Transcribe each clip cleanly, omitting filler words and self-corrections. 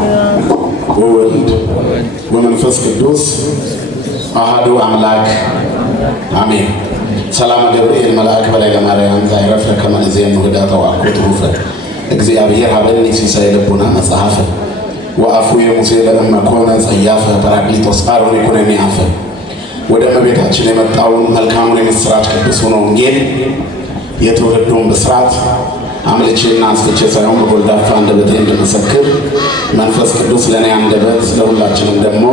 ወወልድ ወመንፈስ ቅዱስ አሐዱ አምላክ አሜን። ሰላም ገብርኤል መልአክ በላይ ለማርያም ዛይረፍ ከመንዜን ወዳታ ወአኩት ሩፈ እግዚአብሔር ሀበኒ ሲሳይ ልቡና መጽሐፈ ወአፉ የሙሴ ለእመ ኮነ ጸያፈ ጰራቅሊጦስ አሮን ኢኮኖሚ አፈ። ወደ እመቤታችን የመጣውን መልካሙን የምስራች ቅዱሱን ወንጌል የትውልዱን ብስራት አምልቼና አስፍቼ ሳይሆን በጎልዳፋ አንደበቴ እንድመሰክር መንፈስ ቅዱስ ለእኔ አንደበት ለሁላችንም ደግሞ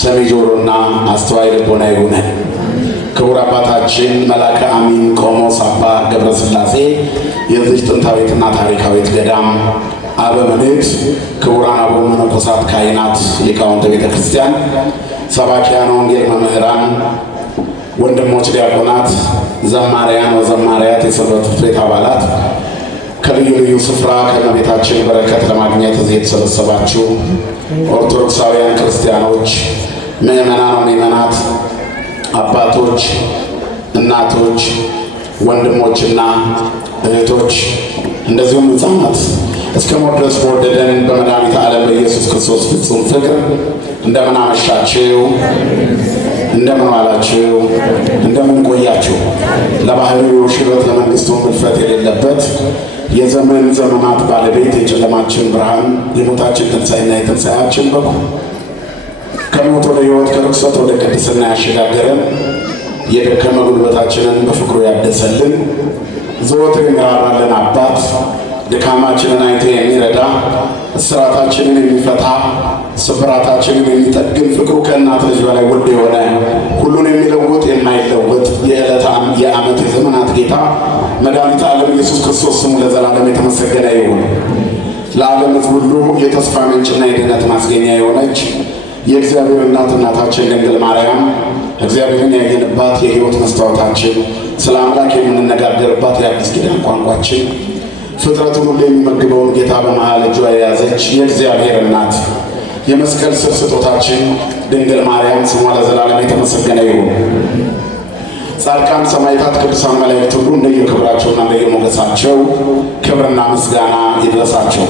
ሰሚ ጆሮና አስተዋይ ልቦና ይሁነን። ክቡር አባታችን መላከ አሚን ቆሞስ አባ ገብረ ሥላሴ የዚች ጥንታዊትና ታሪካዊት ገዳም አበምኔት፣ ክቡራን አበው መነኮሳት፣ ካህናት፣ ሊቃውንተ ቤተ ክርስቲያን፣ ሰባኪያን ወንጌል መምህራን፣ ወንድሞች ዲያቆናት፣ ዘማሪያን ወዘማሪያት፣ የሰንበት ትምህርት ቤት አባላት፣ ከልዩ ልዩ ስፍራ ከእመቤታችን በረከት ለማግኘት እዚህ የተሰበሰባችሁ ኦርቶዶክሳውያን ክርስቲያኖች፣ ምዕመናን ወምዕመናት፣ አባቶች፣ እናቶች፣ ወንድሞችና እህቶች እንደዚሁም ሕፃናት እስከ ሞት ድረስ በወደደን በመድኃኒተ ዓለም በኢየሱስ ክርስቶስ ፍጹም ፍቅር እንደምን አመሻችሁ፣ እንደምን ዋላችሁ፣ እንደምን ቆያችሁ። ለባህሪው ሽበት ለመንግስቱ ግልፈት የሌለበት የዘመን ዘመናት ባለቤት የጨለማችን ብርሃን የሞታችን ትንሣኤና የትንሣኤያችን በኩር ከሞት ወደ ሕይወት ከርኩሰት ወደ ቅድስና ያሸጋገረን የደከመ ጉልበታችንን በፍቅሩ ያደሰልን ዘወትር የሚራራልን አባት ድካማችንን አይቶ የሚረዳ እስራታችንን የሚፈታ ስብራታችንን የሚጠግን ፍቅሩ ከእናት ልጅ በላይ ውድ የሆነ ሁሉን የሚለውጥ የማይለወጥ የዓመት የዘመናት ጌታ መድኃኒተ ዓለም ኢየሱስ ክርስቶስ ስሙ ለዘላለም የተመሰገነ ይሁን። ለዓለም ሕዝብ ሁሉ የተስፋ ምንጭና የድነት ማስገኛ የሆነች የእግዚአብሔር እናታችን ድንግል ማርያም እግዚአብሔርን ያየንባት የሕይወት መስታወታችን፣ ስለ አምላክ የምንነጋገርባት የአዲስ ኪዳን ቋንቋችን፣ ፍጥረቱን ሁሉ የሚመግበውን ጌታ በመሃል እጇ የያዘች የእግዚአብሔር እናት የመስቀል ስር ስጦታችን ድንግል ማርያም ስሟ ለዘላለም የተመሰገነ ይሁን። ጻድቃን፣ ሰማዕታት፣ ቅዱሳን መላእክት ሁሉ እንደየክብራቸውና እንደየሞገሳቸው ክብርና ምስጋና ይድረሳቸው።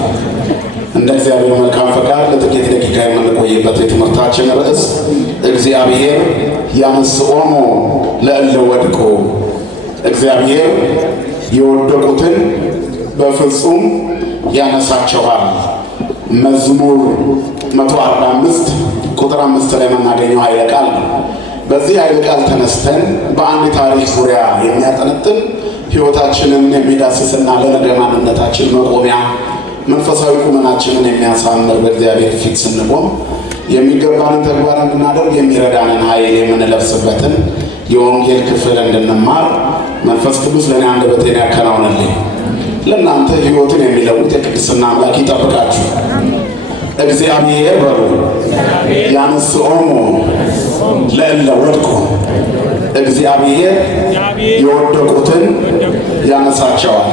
እንደ እግዚአብሔር መልካም ፈቃድ ለጥቂት ደቂቃ የምንቆይበት የትምህርታችን ርዕስ እግዚአብሔር ያነስኦሙ ለእለ ወድቁ፣ እግዚአብሔር የወደቁትን በፍጹም ያነሳቸዋል። መዝሙር 145 ቁጥር 5 ላይ የምናገኘው ኃይለ ቃል ነው። በዚህ ኃይለ ቃል ተነስተን በአንድ ታሪክ ዙሪያ የሚያጠነጥን ሕይወታችንን የሚዳስስና ለነገ ማንነታችን መቆሚያ መንፈሳዊ ቁመናችንን የሚያሳምር በእግዚአብሔር ፊት ስንቆም የሚገባንን ተግባር እንድናደርግ የሚረዳንን ኃይል የምንለብስበትን የወንጌል ክፍል እንድንማር መንፈስ ቅዱስ ለእኔ አንደበቴን ያከናውንልኝ። ለእናንተ ሕይወትን የሚለውጥ የቅድስና አምላክ ይጠብቃችሁ። እግዚአብሔር በሉ ያነስኦሙ ለእለ ወድቁ፣ እግዚአብሔር የወደቁትን ያነሳቸዋል።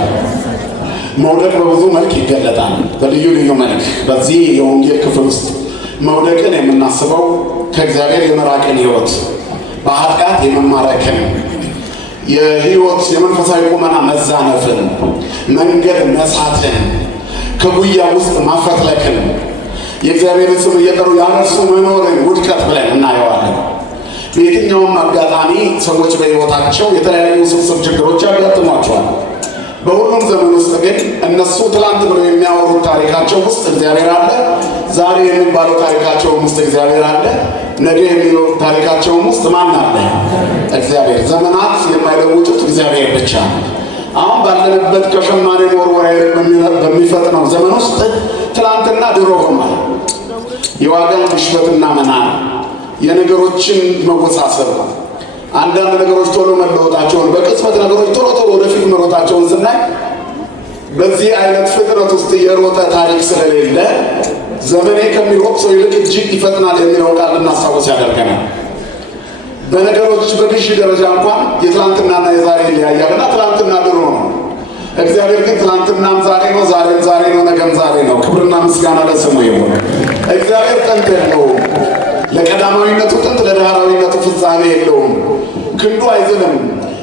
መውደቅ በብዙ መልክ ይገለጣል፣ በልዩ ልዩ መልክ። በዚህ የወንጌል ክፍል ውስጥ መውደቅን የምናስበው ከእግዚአብሔር የመራቅን ሕይወት፣ በኃጢአት የመማረክን የሕይወት የመንፈሳዊ ቁመና መዛነፍን፣ መንገድ መሳትን፣ ከጉያ ውስጥ ማፈትለክን፣ የእግዚአብሔርን ስም እየጠሩ ያነሱ መኖርን ውድቀት ብለን እናየዋለን። በየትኛውም አጋጣሚ ሰዎች በሕይወታቸው የተለያዩ ስብስብ ችግሮች ያጋጥሟቸዋል። በሁሉም ዘመን ውስጥ ግን እነሱ ትላንት ብለው የሚያወሩት ታሪካቸው ውስጥ እግዚአብሔር አለ። ዛሬ የሚባለው ታሪካቸውም ውስጥ እግዚአብሔር አለ። ነገ የሚለው ታሪካቸውም ውስጥ ማን አለ? እግዚአብሔር። ዘመናት የማይለውጡት እግዚአብሔር ብቻ። አሁን ባለንበት ከሸማኔ ወርወራ በሚፈጥነው ዘመን ውስጥ ትላንትና ድሮ ሆኗል። የዋጋ ግሽበትና መናር፣ የነገሮችን መወሳሰብ፣ አንዳንድ ነገሮች ቶሎ መለወጣቸውን፣ በቅጽበት ነገሮች ቶሎ ወደፊት መሮጣቸውን ስናይ በዚህ አይነት ፍጥረት ውስጥ የሮጠ ታሪክ ስለሌለ ዘመኔ ከሚሮጥ ሰው ይልቅ እጅግ ይፈጥናል የሚለው ቃል ልናስታውስ ያደርገናል። በነገሮች በግዢ ደረጃ እንኳን የትላንትናና የዛሬ ይለያያልና ትላንትና ድሮ ነው። እግዚአብሔር ግን ትላንትናም ዛሬ ነው፣ ዛሬም ዛሬ ነው፣ ነገም ዛሬ ነው። ክብርና ምስጋና ለስሙ ይሁን። እግዚአብሔር ጥንት የለውም። ለቀዳማዊነቱ ጥንት ለዳህራዊነቱ ፍጻሜ የለውም። ክንዱ አይዝልም።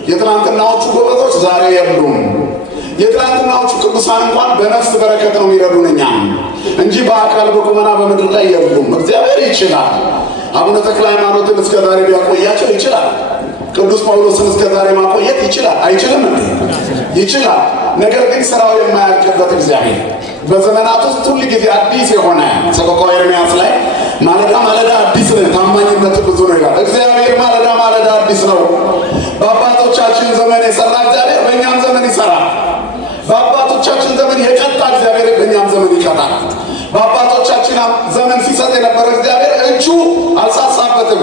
የትላንትናዎቹ ጎበዞች ዛሬ የሉም። የትላንትናዎቹ ቅዱሳን እንኳን በነፍስ በረከት ነው የሚረዱን እኛ እንጂ በአካል በቁመና በምድር ላይ የሉም። እግዚአብሔር ይችላል። አቡነ ተክለ ሃይማኖትን እስከ ዛሬ ቢያቆያቸው ይችላል። ቅዱስ ጳውሎስን እስከ ዛሬ ማቆየት ይችላል። አይችልም እንዴ? ይችላል። ነገር ግን ስራው የማያልቅበት እግዚአብሔር በዘመናት ውስጥ ሁሉ ጊዜ አዲስ የሆነ ሰቆቃወ ኤርምያስ ላይ ማለዳ ማለዳ አዲስ ነው፣ ታማኝነት ብዙ ነው ይላል። እግዚአብሔር ማለዳ ማለዳ አዲስ ነው። በአባቶቻችን ዘመን የሰራ እግዚአብሔር በእኛም ዘመን ይሰራል። በአባቶቻችን ዘመን የቀጣ እግዚአብሔር በእኛም ዘመን ይቀጣል። በአባቶቻችን ዘመን ሲሰጥ የነበረ እግዚአብሔር እጁ አልሳሳበትም።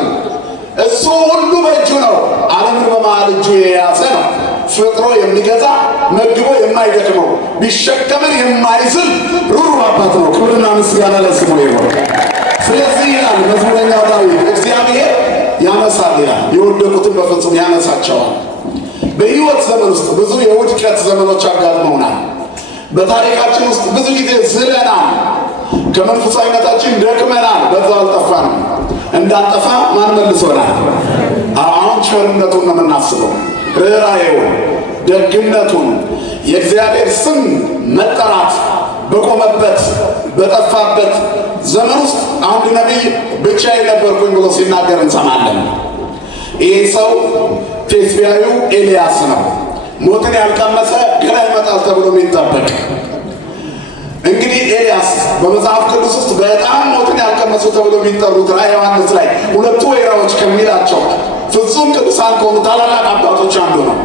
እሱ ሁሉ በእጁ ነው። ዓለምን በመሃል እጁ የያዘ ነው። ፈጥሮ የሚገዛ መግቦ የማይደክመው ቢሸከመን የማይዝል ሩሩ አባት ነው። ክብርና ምስጋና ለስሙ ይሁን። ስለዚህ ይላል መዝሙረኛው ዳዊት እግዚአብሔር ያነሳል ይላል፣ የወደቁትን በፍጹም ያነሳቸዋል። በሕይወት ዘመን ውስጥ ብዙ የውድቀት ዘመኖች አጋጥመውናል። በታሪካችን ውስጥ ብዙ ጊዜ ዝለናል። ከመንፈሳዊነታችን ደክመናል። በዛው አልጠፋንም። እንዳንጠፋ ማን መልሶናል? አሁን ቸርነቱን ነው የምናስበው፣ ርኅራኄውን፣ ደግነቱን። የእግዚአብሔር ስም መጠራት በቆመበት በጠፋበት ዘመን ውስጥ አንድ ነቢይ ብቻዬን ነበርኩኝ ብሎ ሲናገር እንሰማለን። ይህ ሰው ቴስቢያዊው ኤልያስ ነው። ሞትን ያልቀመሰ ገና ይመጣል ተብሎ የሚጠበቅ እንግዲህ ኤልያስ በመጽሐፍ ቅዱስ ውስጥ በጣም ሞትን ያልቀመሱ ተብሎ የሚጠሩት ራዕየ ዮሐንስ ላይ ሁለቱ ወይራዎች ከሚላቸው ፍጹም ቅዱሳን ከሆኑ ታላላቅ አባቶች አንዱ ነው።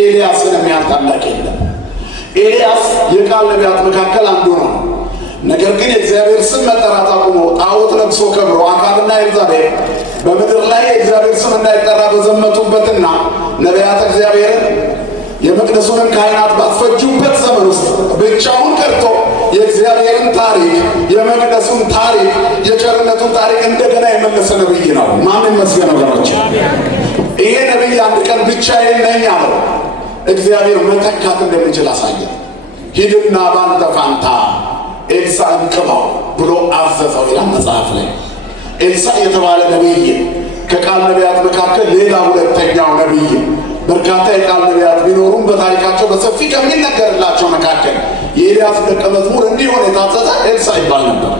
ኤልያስን የሚያህል ታላቅ የለም። ኤልያስ የቃል ነቢያት መካከል አንዱ ነው። ነገር ግን የእግዚአብሔር ስም መጠራት አቁሞ ጣዖት ለብሶ ከብሮ አክዓብና ኤልዛቤል በምድር ላይ የእግዚአብሔር ስም እንዳይጠራ በዘመቱበትና ነቢያት እግዚአብሔርን የመቅደሱንም ካህናት ባስፈጁበት ዘመን ውስጥ ብቻውን ቀርቶ የእግዚአብሔርን ታሪክ፣ የመቅደሱን ታሪክ፣ የቸርነቱን ታሪክ እንደገና የመለሰ ነቢይ ነው። ማን ይመስገን ወገኖች? ይሄ ነቢይ አንድ ቀን ብቻዬን ነኝ አለው። እግዚአብሔር መተካት እንደሚችል አሳየ። ሂድና ባንተ ፋንታ ኤልሳዕን ቅባው ብሎ አዘዘው ይላል መጽሐፍ ላይ። ኤልሳዕ የተባለ ነቢይ ከቃል ነቢያት መካከል ሌላ ሁለተኛው ነቢይ። በርካታ የቃል ነቢያት ቢኖሩም በታሪካቸው በሰፊ ከሚነገርላቸው መካከል የኤልያስ ደቀ መዝሙር እንዲሆን የታዘዘ ኤልሳዕ ይባል ነበር።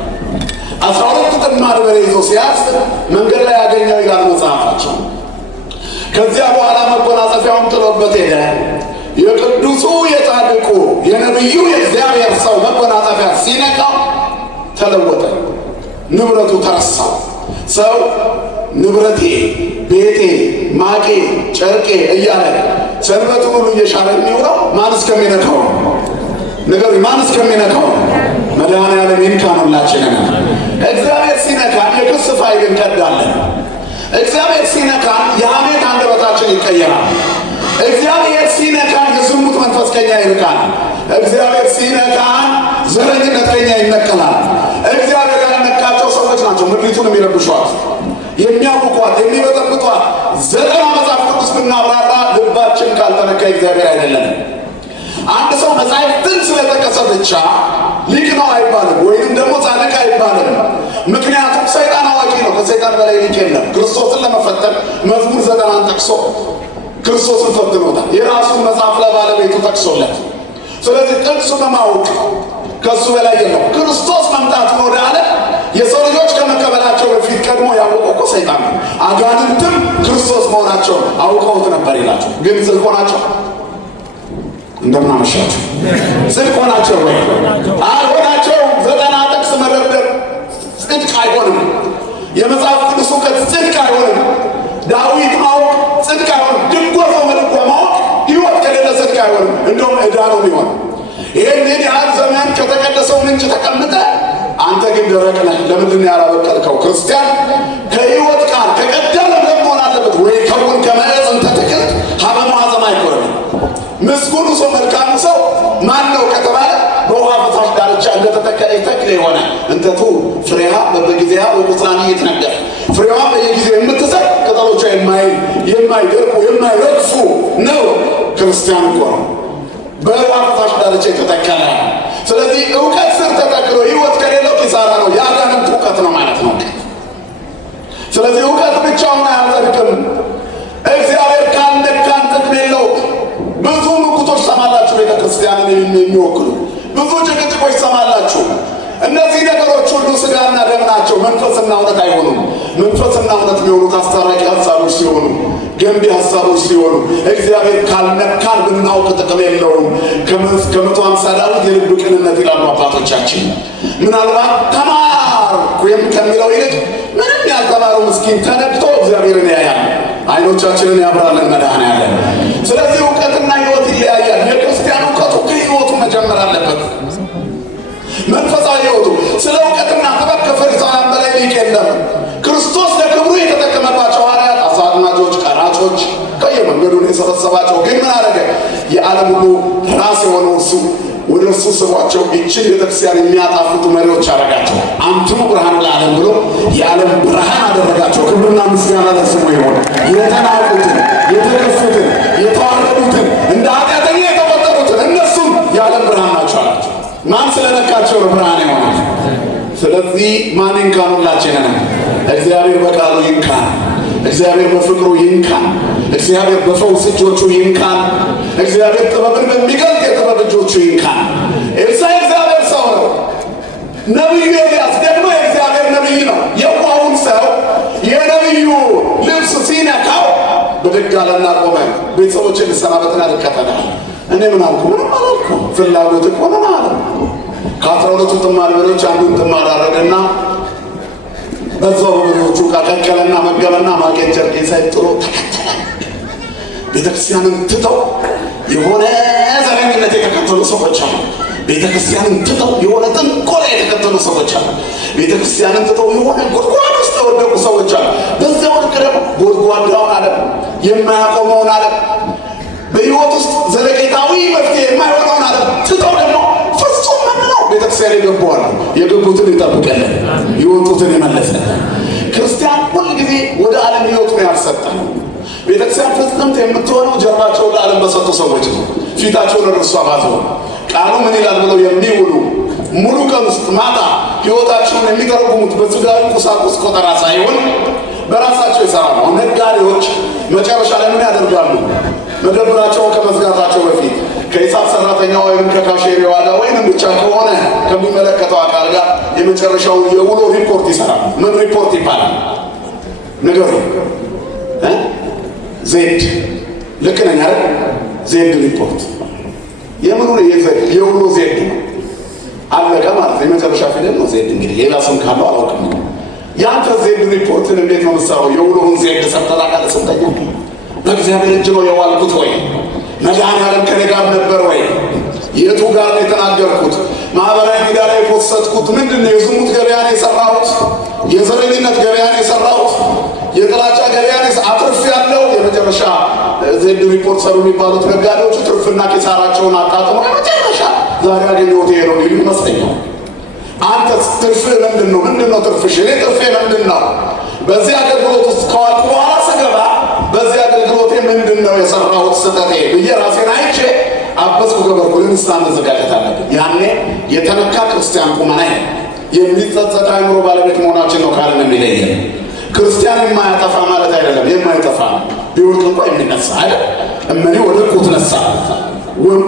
12 ጥማድ በሬ ይዞ ሲያዝ መንገድ ላይ ያገኘው ይላል መጽሐፋቸው። ከዚያ በኋላ መጎናጸፊያውን ጥሎበት ሄደ። የቅዱሱ የጻድቁ የነቢዩ የእግዚአብሔር ሰው መጎናጸፊያ ሲነካው ተለወጠ። ንብረቱ ተረሳው። ሰው ንብረቴ፣ ቤቴ፣ ማቄ፣ ጨርቄ እያለ ሰንበቱን ሁሉ እየሻረ የሚውለው ማን እስከሚነካው ነገር ማን እስከሚነካው መድኃኔዓለም ይንካን ሁላችንን። እግዚአብሔር ሲነካን የክስ ፋይል እንቀዳለን። እግዚአብሔር ሲነካን የሐሜት አንደበታችን ይቀየራል። እግዚአብሔር ሲነካን የዝሙት መንፈስ ከኛ ይርቃል። እግዚአብሔር ሲነካን ዘረኝነት ከኛ ይነቀላል። እግዚአብሔር ያልነካቸው ሰዎች ናቸው ምድሪቱን የሚረብሿት፣ የሚያውቋት፣ የሚበጠብጧት። 90 መጽሐፍ ቅዱስ ብናብራራ ልባችን ካልተነካ እግዚአብሔር አይደለንም። አንድ ሰው መጻሕፍትን ስለጠቀሰ ብቻ ሊቅ ነው አይባልም፣ ወይንም ደግሞ ጻድቅ አይባልም። ምክንያቱም ሰይጣን አዋቂ ነው፣ ከሰይጣን በላይ ሊቅ የለም። ክርስቶስን ለመፈተን መዝሙር 90 ጠቅሶ ክርስቶስን ፈትኖታል። የራሱን መጽሐፍ ለባለቤቱ ጠቅሶለት። ስለዚህ ጥቅሱ በማወቅ ከሱ በላይ የለም። ክርስቶስ መምጣቱን ወደ ዓለም የሰው ልጆች ከመቀበላቸው በፊት ቀድሞ ያወቀው እኮ ሰይጣን ነው። አጋንንትም ክርስቶስ መሆናቸውን አውቀውት ነበር ይላቸው። ግን ጽድቅ ሆናቸው? እንደምን አመሻችሁ። ጽድቅ ሆናቸው ወይ? አልሆናቸውም። 90 ጥቅስ መደርደር ጽድቅ አይሆንም። የመጽሐፍ ቅዱስ እውቀት ጽድቅ አይሆንም። ዳዊት ማወቅ ጽድቅ አይሆንም። ድንጎሮ መልኮ ማወቅ ሕይወት ከሌለ ጽድቅ አይሆንም። እንደውም ዕዳ ነው የሚሆን። ይህንን ያህል ዘመን ከተቀደሰው ምንጭ ተቀምጠ አንተ ግን ደረቅ ነህ። ለምንድን ያላበቀልከው? ክርስቲያን ከሕይወት ቃል ከቀደመ መሆን አለበት። ወይ ከውን ከመዕፅ እንተ ትክል ሀበ መዓዘም አይኮርም። ምስጉኑ ሰው መልካሙ ሰው ማን ነው ከተባለ በውሃ ፈሳሽ ዳርቻ እንደተተከለ ተክል የሆነ እንተቱ ፍሬሃ በበጊዜሃ ወቁጽላኒ ይትነገር። ፍሬዋ በየጊዜው የምትሰጥ ቅጠሎቿ የማይደርቁ የማይረግፉ ነው። ክርስቲያን እኮ ነው በውሃ ፈሳሽ ዳርቻ የተተከለ። ስለዚህ እውቀት ስር ተተክሎ ሕይወት ከሌለው ኪሳራ ነው። የአጋንንት እውቀት ነው ማለት ነው። ስለዚህ እውቀት ብቻውን አያጸድቅም። እግዚአብሔር ካልነካን ጥቅም የለው። ብዙ ምኩቶች ሰማላችሁ ቤተ ክርስቲያን መንፈስና እውነት አይሆኑም። መንፈስና እውነት የሚሆኑት አስታራቂ ሀሳቦች ሲሆኑ፣ ገንቢ ሀሳቦች ሲሆኑ፣ እግዚአብሔር ካልነካን ብናውቅ ጥቅም የለውም። ከ150 ዳዊት የልብ ቅንነት ይላሉ አባቶቻችን። ምናልባት ተማርኩ ከሚለው ይልቅ ምንም ያልተማረው ምስኪን ተነክቶ እግዚአብሔርን ያያል። አይኖቻችንን ያብራለን መድኃኔዓለም። ስለዚህ እውቀትና ሕይወት ይለያያል። የክርስቲያን እውቀቱ ከሕይወቱ መጀመር አለበት። መንፈሳዊ ሕይወቱ ስለ እውቀትና ጥበብ ከፈሪሳውያን በላይ ሊቅ የለም። ክርስቶስ ለክብሩ የተጠቀመባቸው ሐዋርያት አሳ አጥማጆች፣ ቀራጮች ከየመንገዱን የሰበሰባቸው ግን ምን አደረገ? የዓለም ሁሉ ራስ የሆነው እርሱ ወደ እርሱ ስቧቸው ይችን ቤተክርስቲያን የሚያጣፍጡ መሪዎች አደረጋቸው። አንትሙ ብርሃን ለዓለም ብሎ የዓለም ብርሃን አደረጋቸው። ክብርና ምስጋና ለስሙ ይሁን። የተናቁትን፣ የተገፉትን፣ የተዋረዱትን፣ እንደ ኃጢአተኛ የተቆጠሩትን እነሱም የዓለም ብርሃን ናቸው አላቸው። ማን ስለነካቸው ነው ብርሃን የሆኑት? ስለዚህ ማን ይንካን? ሁላችንን እግዚአብሔር በቃሉ ይንካን። እግዚአብሔር በፍቅሩ ይንካን። እግዚአብሔር በፈውስ እጆቹ ይንካን። እግዚአብሔር ጥበብን በሚገልጥ የጥበብ እጆቹ ይንካን። ኤልሳዕ የእግዚአብሔር ሰው ነው። ነቢዩ ኤልያስ ደግሞ የእግዚአብሔር ነቢይ ነው። የዋሁን ሰው የነቢዩ ልብስ ሲነካው ብድግ አለና ቆመ። ቤተሰቦችን ልሰናበትና ልከተልህ። እኔ ምን አልኩ? ምንም አላልኩ። ፍላጎት እኮ ነው ማለት ከ12ቱ ጥማድ በሬዎች አንዱን ጥማድ አደረገና በዛው በበሬዎቹ ቀቀለና መገበና ማቄት ጨርቄን ሳይጥሎ ተከተለ። ቤተክርስቲያንን ትተው የሆነ ዘረኝነት የተከተሉ ሰዎች አሉ። ቤተክርስቲያንን ትተው የሆነ ጥንቆላ የተከተሉ ሰዎች አሉ። ቤተክርስቲያንን ትተው የሆነ ጉድጓድ ውስጥ የወደቁ ሰዎች አሉ። በዚያው ልክ ደግሞ ጎድጓዳውን ዓለም የማያቆመውን ዓለም በሕይወት ውስጥ ዘለቄታዊ መፍትሄ የማይሆነውን ዓለም ትተው ደግሞ ፍጹም ነው ቤተክርስቲያን የገባዋል። የገቡትን ይጠብቀልን፣ የወጡትን ይመለሰልን። ክርስቲያን ሁልጊዜ ወደ ዓለም ሕይወቱን ያልሰጠን። ቤተክርስቲያን ፍጽምት የምትሆነው ጀርባቸውን ለዓለም በሰጡ ሰዎች ነው። ፊታቸውን ለእርሷ ባዘው ቃሉ ምን ይላል ብለው የሚውሉ ሙሉ ቀን ውስጥ ማታ ሕይወታቸውን የሚተረጉሙት በሥጋዊ ቁሳቁስ ቆጠራ ሳይሆን በራሳቸው ይሰራሉ። ነጋዴዎች መጨረሻ ላይ ምን ያደርጋሉ? መደብራቸውን ከመዝጋታቸው በፊት ከሂሳብ ሰራተኛ ወይም ከካሼር ዋጋ ወይም ብቻ ከሆነ ከሚመለከተው አካል ጋር የመጨረሻውን የውሎ ሪፖርት ይሰራሉ። ምን ሪፖርት ይባላል? ነገሩ ዜድ ልክ ነኝ አይደል? ዜድ ሪፖርት የምኑ የውሎ ዜድ ነው። አለቀ ማለት ነው። የመጨረሻ ፊደል ነው ዜድ። እንግዲህ ሌላ ስም ካለው አላውቅም። ያንተ ዜድ ሪፖርትን እንዴት ነው የምትሰራው? የውሎውን ዜድ ሰርተህ ታውቃለህ? ስንተኛ በእግዚአብሔር እጅ ነው የዋልኩት ወይ? መድኃኔዓለም ከኔ ጋር ነበር ወይ? የቱ ጋር ነው የተናገርኩት? ማህበራዊ ሚዲያ ላይ የፖስተትኩት ምንድን ነው? የዝሙት ገበያን የሰራሁት፣ የዘረኝነት ገበያን የሰራሁት፣ የጥላቻ ገበያን አትርፍ ያለው። የመጨረሻ ዜድ ሪፖርት ሰሩ የሚባሉት ነጋዴዎቹ ትርፍና ኪሳራቸውን አጣጥመው የመጨረሻ ዛሬ አገኘሁት ይሄ ነው የሚሉ ይመስለኛል። አንተ ትርፍህ ምንድን ነው? ምንድን ነው ትርፍሽ? እኔ ትርፌ ምንድን ነው? በዚህ አገልግሎት ውስጥ ከዋልኩ በኋላ ስገባ በዚህ አገልግሎቴ ምንድን ነው የሰራሁት ስህተቴ ብዬ ራሴን አይቼ አበስኩ ገበርኩ። ለንስሐ መዘጋጀት አለብን። ያኔ የተነካ ክርስቲያን ቁመና የሚጸጸት አእምሮ ባለቤት መሆናችን ነው ካለን የሚለየን። ክርስቲያን የማያጠፋ ማለት አይደለም፣ የማይጠፋ ቢወድቅ እንኳ የሚነሳ አይደል? እመኔ ወደቁ ትነሳ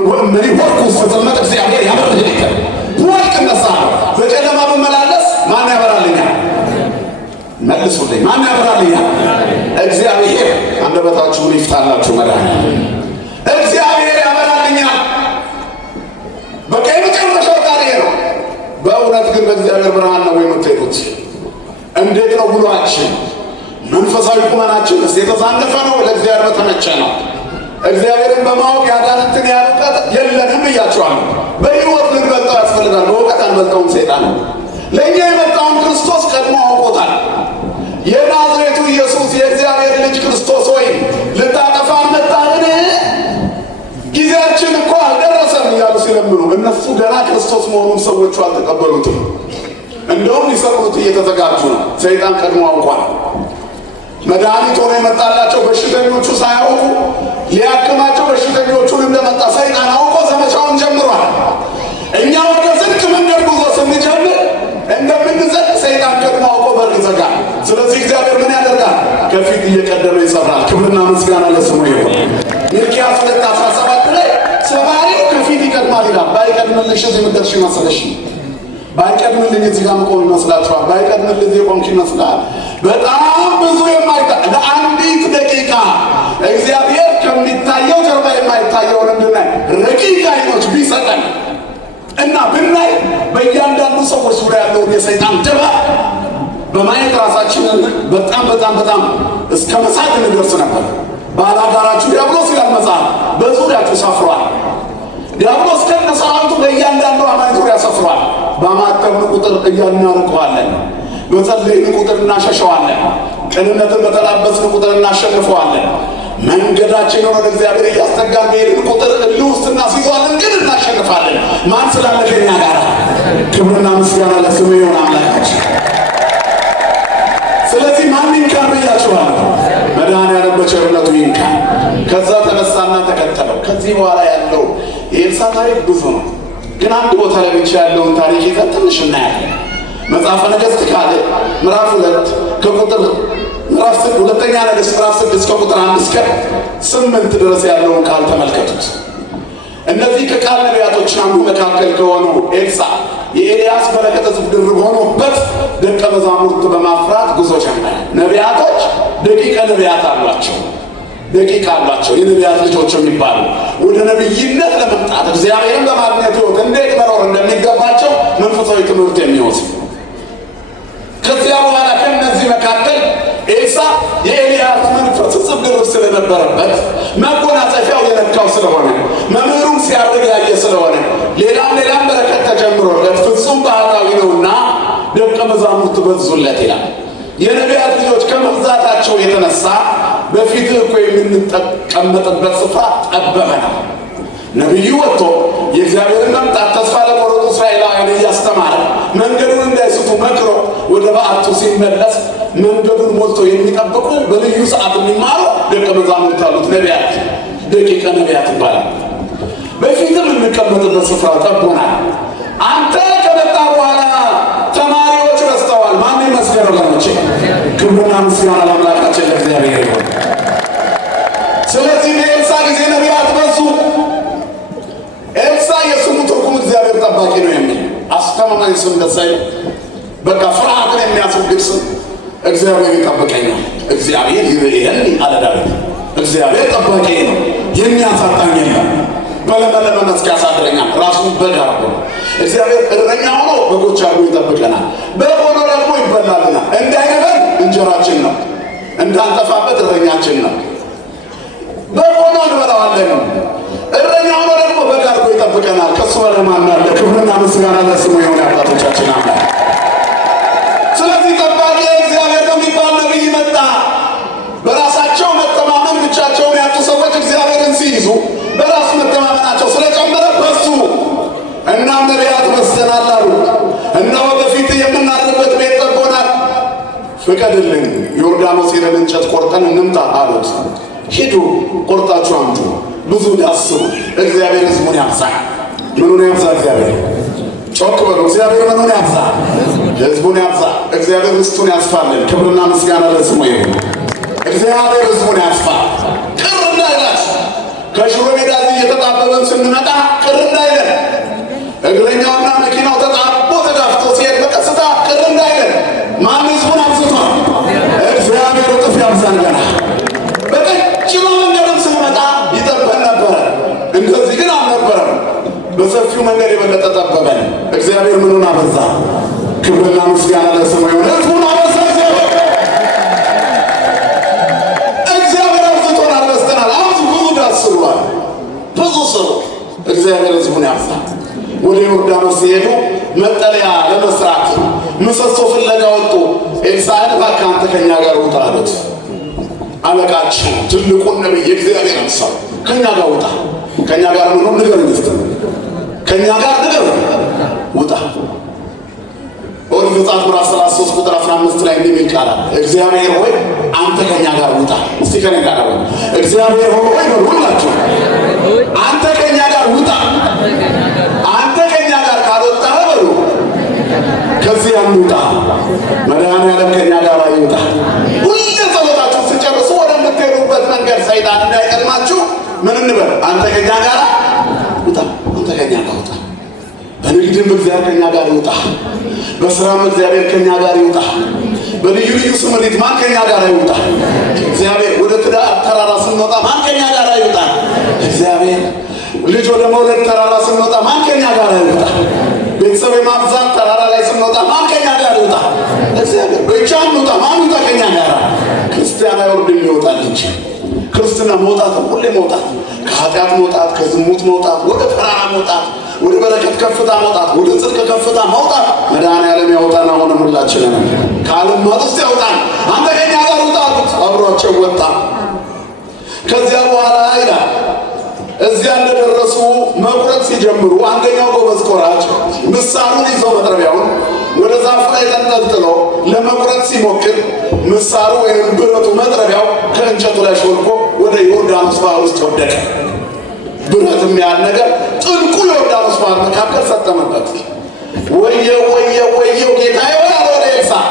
ወእመኔ ወድቁ ስትመጥ እግዚአብሔር ያበርህልኛል። ብወድቅ እነሳለሁ። በጨለማ ብመላለስ ማን ያበራልኛል? መልሱልኝ፣ ማን ያበራልኛል? እግዚአብሔር። አንደበታችሁን ይፍታላችሁ መድኃኔዓለም። እግዚአብሔር ያበራልኛል። በቃ የመጨረሻው ቃል ይሄ ነው። በእውነት ግን በእግዚአብሔር ብርሃን ነው የምትሄዱት? እንዴት ነው ብሏችን? መንፈሳዊ ቁመናችን የተዛነፈ ነው? ለእግዚአብሔር በተመቸ ነው? እግዚአብሔርን በማወቅ ያዳንትን ያልቀት የለንም ብያቸዋለሁ። በሕይወት ልንበልጠው ያስፈልጋል። በእውቀት አንበልጠውም። ሰይጣን ነው ለእኛ የመጣውን ክርስቶስ ቀድሞ አውቆታል። የናዝሬቱ ኢየሱስ የእግዚአብሔር ልጅ ክርስቶስ ሆይ ልታጠፋን መጣህን? ጊዜያችን እኮ አልደረሰም እያሉ ሲለምኑ እነሱ ገና ክርስቶስ መሆኑን ሰዎቹ አልተቀበሉትም። እንደውም ሊሰቅሉት እየተዘጋጁ ነው። ሰይጣን ቀድሞ አውቋል። መድኃኒት ሆኖ የመጣላቸው በሽተኞቹ ሳያውቁ ሊያክማቸው በሽተኞቹን እንደመጣ ሰይጣን አውቆ ዘመቻውን ጀምሯል። እኛ ወደ ጽድቅ መንገድ ጉዞ ስንጀምር እንደምንዘል ሰይጣን ቀድሞ አውቆ በር ይዘጋል። ስለዚህ እግዚአብሔር ምን ያደርጋል? ከፊት እየቀደመ ይሰራል። ክብርና ምስጋና ለስሙ ይሁን። ሚልክያስ 2:17 ላይ ሰባሪው ከፊት ይቀድማል ይላል። ባይቀድምልሽ እዚህ ምደርሽ መሰለሽ? ባይቀድምልኝ እዚህ ጋር መቆም ይመስላችኋል? ባይቀድምልኝ እዚህ ቆምክ ይመስላል? በጣም ብዙ ለአንዲት ደቂቃ እግዚአብሔር ከሚታየው ጀርባ የማይታየውን እንድናይ ረቂቅ ዓይኖች ቢሰጠን እና ብናይ በእያንዳንዱ ሰዎች ዙሪያ ያለውን የሰይጣን ደባ በማየት ራሳችንን በጣም እስከ መሳት እንደርስ ነበር። ባላጋራችሁ ዲያብሎስ ይላል መጽሐፍ በዙሪያችሁ ሰፍሯል። ዲያብሎስ ከነሰራዊቱ በእያንዳንዱ አማኝ ዙሪያ ሰፍሯል። በማተብን ቁጥር እናርቀዋለን፣ በጸለይን ቁጥር እናሸሸዋለን፣ ቅንነትን በተላበስን ቁጥር እናሸንፈዋለን። መንገዳችንን ወደ እግዚአብሔር እያስጠጋን በሄድን ቁጥር እልህ ውስጥ እናስይዘዋለን፣ ግን እናሸንፋለን። ማን ስላለ ከእኛ ጋር? ክብርና ምስጋና ለስሙ ይሁን አምላካችን። ስለዚህ ማን ይንካር ብያችኋለሁ? መድኃኔዓለም በቸርነቱ ይንካር። ከዛ ተነሳና ተከተለው። ከዚህ በኋላ ያለው የኤልሳ ታሪክ ብዙ ነው፣ ግን አንድ ቦታ ላይ ብቻ ያለውን ታሪክ ይዘን ትንሽ እናያለን። መጽሐፈ ነገሥት ካልዕ ምዕራፍ 2 ከቁጥር ሁለተኛ ነገሥት ምዕራፍ 6 ከቁጥር 1 እስከ 8 ድረስ ያለውን ቃል ተመልከቱት። እነዚህ ከቃል ነቢያቶች አንዱ መካከል ከሆኑ ኤልሳ የኤልያስ በረከተ ድርብ ሆኖበት ደቀ መዛሙርት በማፍራት ጉዞ ጀመረ። ነቢያቶች ደቂቀ ነቢያት አሏቸው፣ የነቢያት ልጆች የሚባሉ ወደ ነቢይነት ለመምጣት እግዚአብሔርን ለማግኘት ሕይወት እንዴት መኖር እንደሚገባቸው መንፈሳዊ ትምህርት የሚወስድ። ከዚያ በኋላ ከእነዚህ መካከል ኤልሳ የኤልያስ መንፈስ እጽፍ ድርብ ስለነበረበት መጎናጸፊያው የነካው ስለሆነ መምህሩን ሲያደርግ ያየ ስለሆነ ሌላም በረከት ተጀምሮለት ፍጹም ባህታዊ ነውና ደቀ መዛሙርት በዙለት ይላል። የነቢያት ልጆች ከመብዛታቸው የተነሳ በፊትህ እኮ የምንቀመጥበት ስፍራ ጠበበናል። ነቢዩ ወጥቶ የእግዚአብሔርን መምጣት ተስፋ ለቆረጡ እስራኤላውያን እያስተማረ መንገዱን እንዳይስቱ መክሮ ወደ በዓቱ ሲመለስ መንገዱን ሞልቶ የሚጠብቁ በልዩ ሰዓት የሚማሩ ደቀ መዛሙርት አሉት። ነቢያት፣ ደቂቀ ነቢያት ይባላል። በፊትም የምንቀመጥበት ስፍራ ጠቦናል። አንተ ከመጣ በኋላ ተማሪዎች ረስተዋል። ማን ይመስገን ወገኖቼ? ክብርና ምስጋና ለአምላካችን ለእግዚአብሔር ይሁን። ስለዚህ በኤልሳ ጊዜ ነቢያት በዙ። ኤልሳ የስሙ ትርጉም እግዚአብሔር ጠባቂ ነው የሚል አስተማማኝ ስም ደስ አይልም? በቃ ፍርሃትን የሚያስወግድ ስም። እግዚአብሔር ይጠብቀኛል፣ እግዚአብሔር ይርኤኒ አለ ዳዊት። እግዚአብሔር ጠባቂ ነው፣ የሚያሳጣኝ የለም። በለመለመ መስክ ያሳድረኛል፣ ራሱን በግ አድርጎ። እግዚአብሔር እረኛ ሆኖ በጎች አድርጎ ይጠብቀናል። በግ ሆኖ ደግሞ ይበላልናል። እንዳይነበር እንጀራችን ነው፣ እንዳንጠፋበት እረኛችን ነው። በግ ሆኖ እንበላዋለን፣ እረኛ ሆኖ ደግሞ በግ አድርጎ ይጠብቀናል። ከሱ በላይ ማን አለ? ክብርና ምስጋና ለስሙ ይሁን አባቶቻችን አምላክ። ስለዚህ ጠባቂ እግዚአብሔር ነው የሚባል ነቢይ መጣ። በራሳቸው መተማመን ብቻቸውን ያጡ ሰዎች እግዚአብሔርን ሲይዙ በራስ መተማመናቸው ስለጨመረ በሱ እናም ነቢያት በዝተናል አሉ። እነሆ በፊት የምናድርበት ቤት ጠቦናል፣ ፍቀድልን፣ ዮርዳኖስ ሄደን እንጨት ቆርጠን እንምጣ አሉት። ሂዱ ቆርጣችሁ አምጡ፣ ብዙ ዳስሱ። እግዚአብሔር ሕዝቡን ያብዛ። ምኑን ያብዛ? እግዚአብሔር ጮክ በሉ። እግዚአብሔር ምኑን ያብዛ? ሕዝቡን ያብዛ። እግዚአብሔር ርስቱን ያስፋልን። ክብርና ምስጋና ለስሙ ይሁን። እግዚአብሔር ሕዝቡን ያስፋ። ቅር እንዳይላት ከሽሮ ሜዳ እዚህ እየተጣበበን ስንመጣ ቅር እንዳይለን፣ እግረኛውና መኪናው ተጣቦ ተጋፍቶ ሲሄድ በቀስታ ቅር እንዳይለን። ማን ሕዝቡን አብዝቷል? እግዚአብሔር እጥፍ ያብዛን። ገና በቀጭኑ መንገድም ስንመጣ ይጠበን ነበረ፣ እንደዚህ ግን አልነበረም። በሰፊው መንገድ የበለጠ ጠበበን። እግዚአብሔር ምኑን አበዛ? ክብርና ምስጋና ለስሙ ይሁን። ሕዝቡን አበዛ እግዚአብሔር። አብዝቶናል፣ በዝተናል። አብዙ፣ ብዙ ዳስሏል፣ ብዙ ሰው። እግዚአብሔር ሕዝቡን ያብዛ። ወደ ዮርዳኖስ ሲሄዱ መጠለያ ለመስራት ምሰሶ ፍለጋ ወጡ። ኤልሳዕን እባክህ አንተ ከእኛ ጋር ውጣ አሉት። አለቃችን ትልቁን ነቢይ የእግዚአብሔርን ሰው ከእኛ ጋር ውጣ። ከእኛ ጋር ምኑን ንገረኝ እስቲ፣ ከእኛ ጋር ንገረኝ፣ ውጣ። ኦሪት ዘጸአት ምዕራፍ 33 ቁጥር 15 ላይ እንዲህ የሚል ቃል አለ። እግዚአብሔር ሆይ አንተ ከእኛ ጋር ውጣ። እስቲ ከእኔ ጋር ነው። እግዚአብሔር ሆይ ሁላችሁ አንተ ከእኛ ጋር ውጣ። አንተ ከእኛ ጋር ካልወጣህ በሉ ከዚህ አንውጣ። መድኃኔዓለም ከእኛ ጋር ይውጣ። ሁሌ ጸሎታችሁ ስጨርሱ ወደምትሄዱበት መንገድ ሰይጣን እንዳይቀድማችሁ ምን እንበል? አንተ ከእኛ ጋር ውጣ፣ አንተ ከእኛ ጋር ውጣ። በንግድም እግዚአብሔር ከኛ ጋር ይውጣ። በስራም እግዚአብሔር ከኛ ጋር ይውጣ። በልዩ ልዩ ስምሪት ማን ከኛ ጋር ይውጣ? እግዚአብሔር ወደ ትዳር ተራራ ስንወጣ ማን ከኛ ጋር ይውጣ? እግዚአብሔር ልጅ ወደ መውለድ ተራራ ስንወጣ ማን ከኛ ጋር ይውጣ? ቤተሰብ የማብዛት ተራራ ላይ ስንወጣ ማን ከኛ ጋር ይውጣ? እግዚአብሔር ብቻ እንውጣ። ማን ይውጣ ከኛ ጋር? ክርስቲያን አይወርድም ይወጣል እንጂ ክርስትና መውጣት ሁሌ መውጣት፣ ከኃጢአት መውጣት፣ ከዝሙት መውጣት፣ ወደ ተራራ መውጣት፣ ወደ በረከት ከፍታ መውጣት፣ ወደ ጽድቅ ከፍታ መውጣት። መድኃኔዓለም ያውጣን። አሁንም ሁላችንን ከዓለም ማጥ ውስጥ ያውጣን። አንተ ከኛ ጋር ውጣ አሉት። አብሯቸው ወጣ። ከዚያ በኋላ ይላል እዚያ እንደደረሱ መቁረጥ ሲጀምሩ አንደኛው ጎበዝ ቆራጭ ምሳሩን ይዞ መጥረቢያውን ወደ ዛፍ ላይ ተንጠልጥሎ ለመቁረጥ ሲሞክር ምሳሩ ወይም ብረቱ መጥረቢያው ከእንጨቱ ላይ ሾልኮ ወደ ዮርዳኖስ ባህር ውስጥ ወደቀ። ብረትም ያህል ነገር ጥልቁ ዮርዳኖስ ባህር መካከል ሰጠመበት። ወየው ወየው ወየው ጌታዬ ያለ ወደ ኤልሳዕ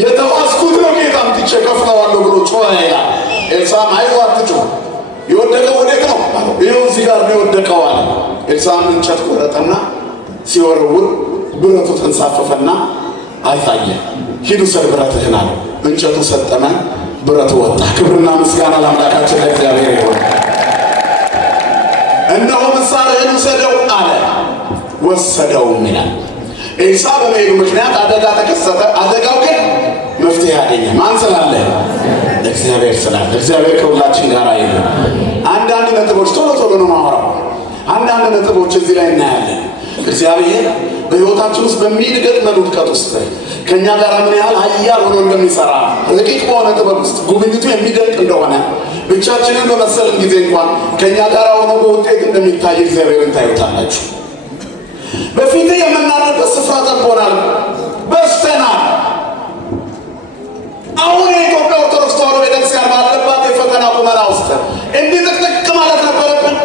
የተዋስኩት ነው ጌታ አምጥቼ ከፍለዋለሁ ብሎ ጮኸ ይላል። ኤልሳዕም አይዞህ አትጩህ፣ የወደቀው ወዴት ነው? ይኸው እዚህ ጋር ነው የወደቀው አለ። ኤልሳዕም እንጨት ቆረጠና ሲወረውር ብረቱ ተንሳፈፈና አይታየ። ሂዱ ሰድ ብረትህን አለ። እንጨቱ ሰጠመ፣ ብረቱ ወጣ። ክብርና ምስጋና ለአምላካችን ለእግዚአብሔር ይሁን። እነሆ ምሳርህን ውሰደው አለ። ወሰደውም ይላል። ኤልሳዕ በመሄዱ ምክንያት አደጋ ተከሰተ። አደጋው ግን መፍትሄ አገኘ። ማን ስላለ? እግዚአብሔር ስላለ። እግዚአብሔር ከሁላችን ጋር ይሁን። አንዳንድ ነጥቦች ቶሎ ቶሎ ነው ማወራው። አንዳንድ ነጥቦች እዚህ ላይ እናያለን። እግዚአብሔር በሕይወታችን ውስጥ በሚገጥመን ውድቀት ውስጥ ከእኛ ጋር ምን ያህል ኃያል ሆኖ እንደሚሠራ ረቂቅ በሆነ ጥበብ ውስጥ ጉብኝቱ የሚደንቅ እንደሆነ ብቻችንን በመሰልን ጊዜ እንኳን ከእኛ ጋር ሆኖ በውጤት እንደሚታይ እግዚአብሔርን ታዩታላችሁ። በፊት የምናድርበት ስፍራ ጠቦናል፣ በስተናል። አሁን የኢትዮጵያ ኦርቶዶክስ ተዋሕዶ ቤተክርስቲያን ባለባት የፈተና ቁመና ውስጥ እንዲህ ጥቅጥቅ ማለት ነበረብን?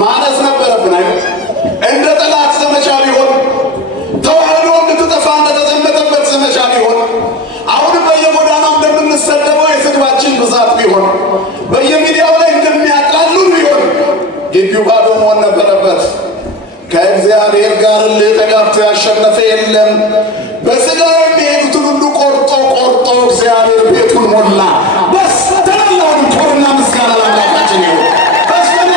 ማነስ ነበረብን? አይደል? እንደ ጠላት ዘመቻ ቢሆን፣ ተዋሕዶ እንድትጠፋ እንደተዘመተበት ዘመቻ ቢሆን፣ አሁንም በየጎዳናው እንደምንሰደበው የስድባችን ብዛት ቢሆን፣ በየሚዲያው ላይ እንደሚያጥላሉን ቢሆን ግቢው ባዶ መሆን ነበረበት። ከእግዚአብሔር ጋር ተጋብቶ ያሸነፈ የለም። በሥጋ የሚሄዱትን ሁሉ ቆርጦ ቆርጦ እግዚአብሔር ቤቱን ሞላ። በስተናላውን ኮርና ምስጋና ለአምላካችን ይሁን። በስተና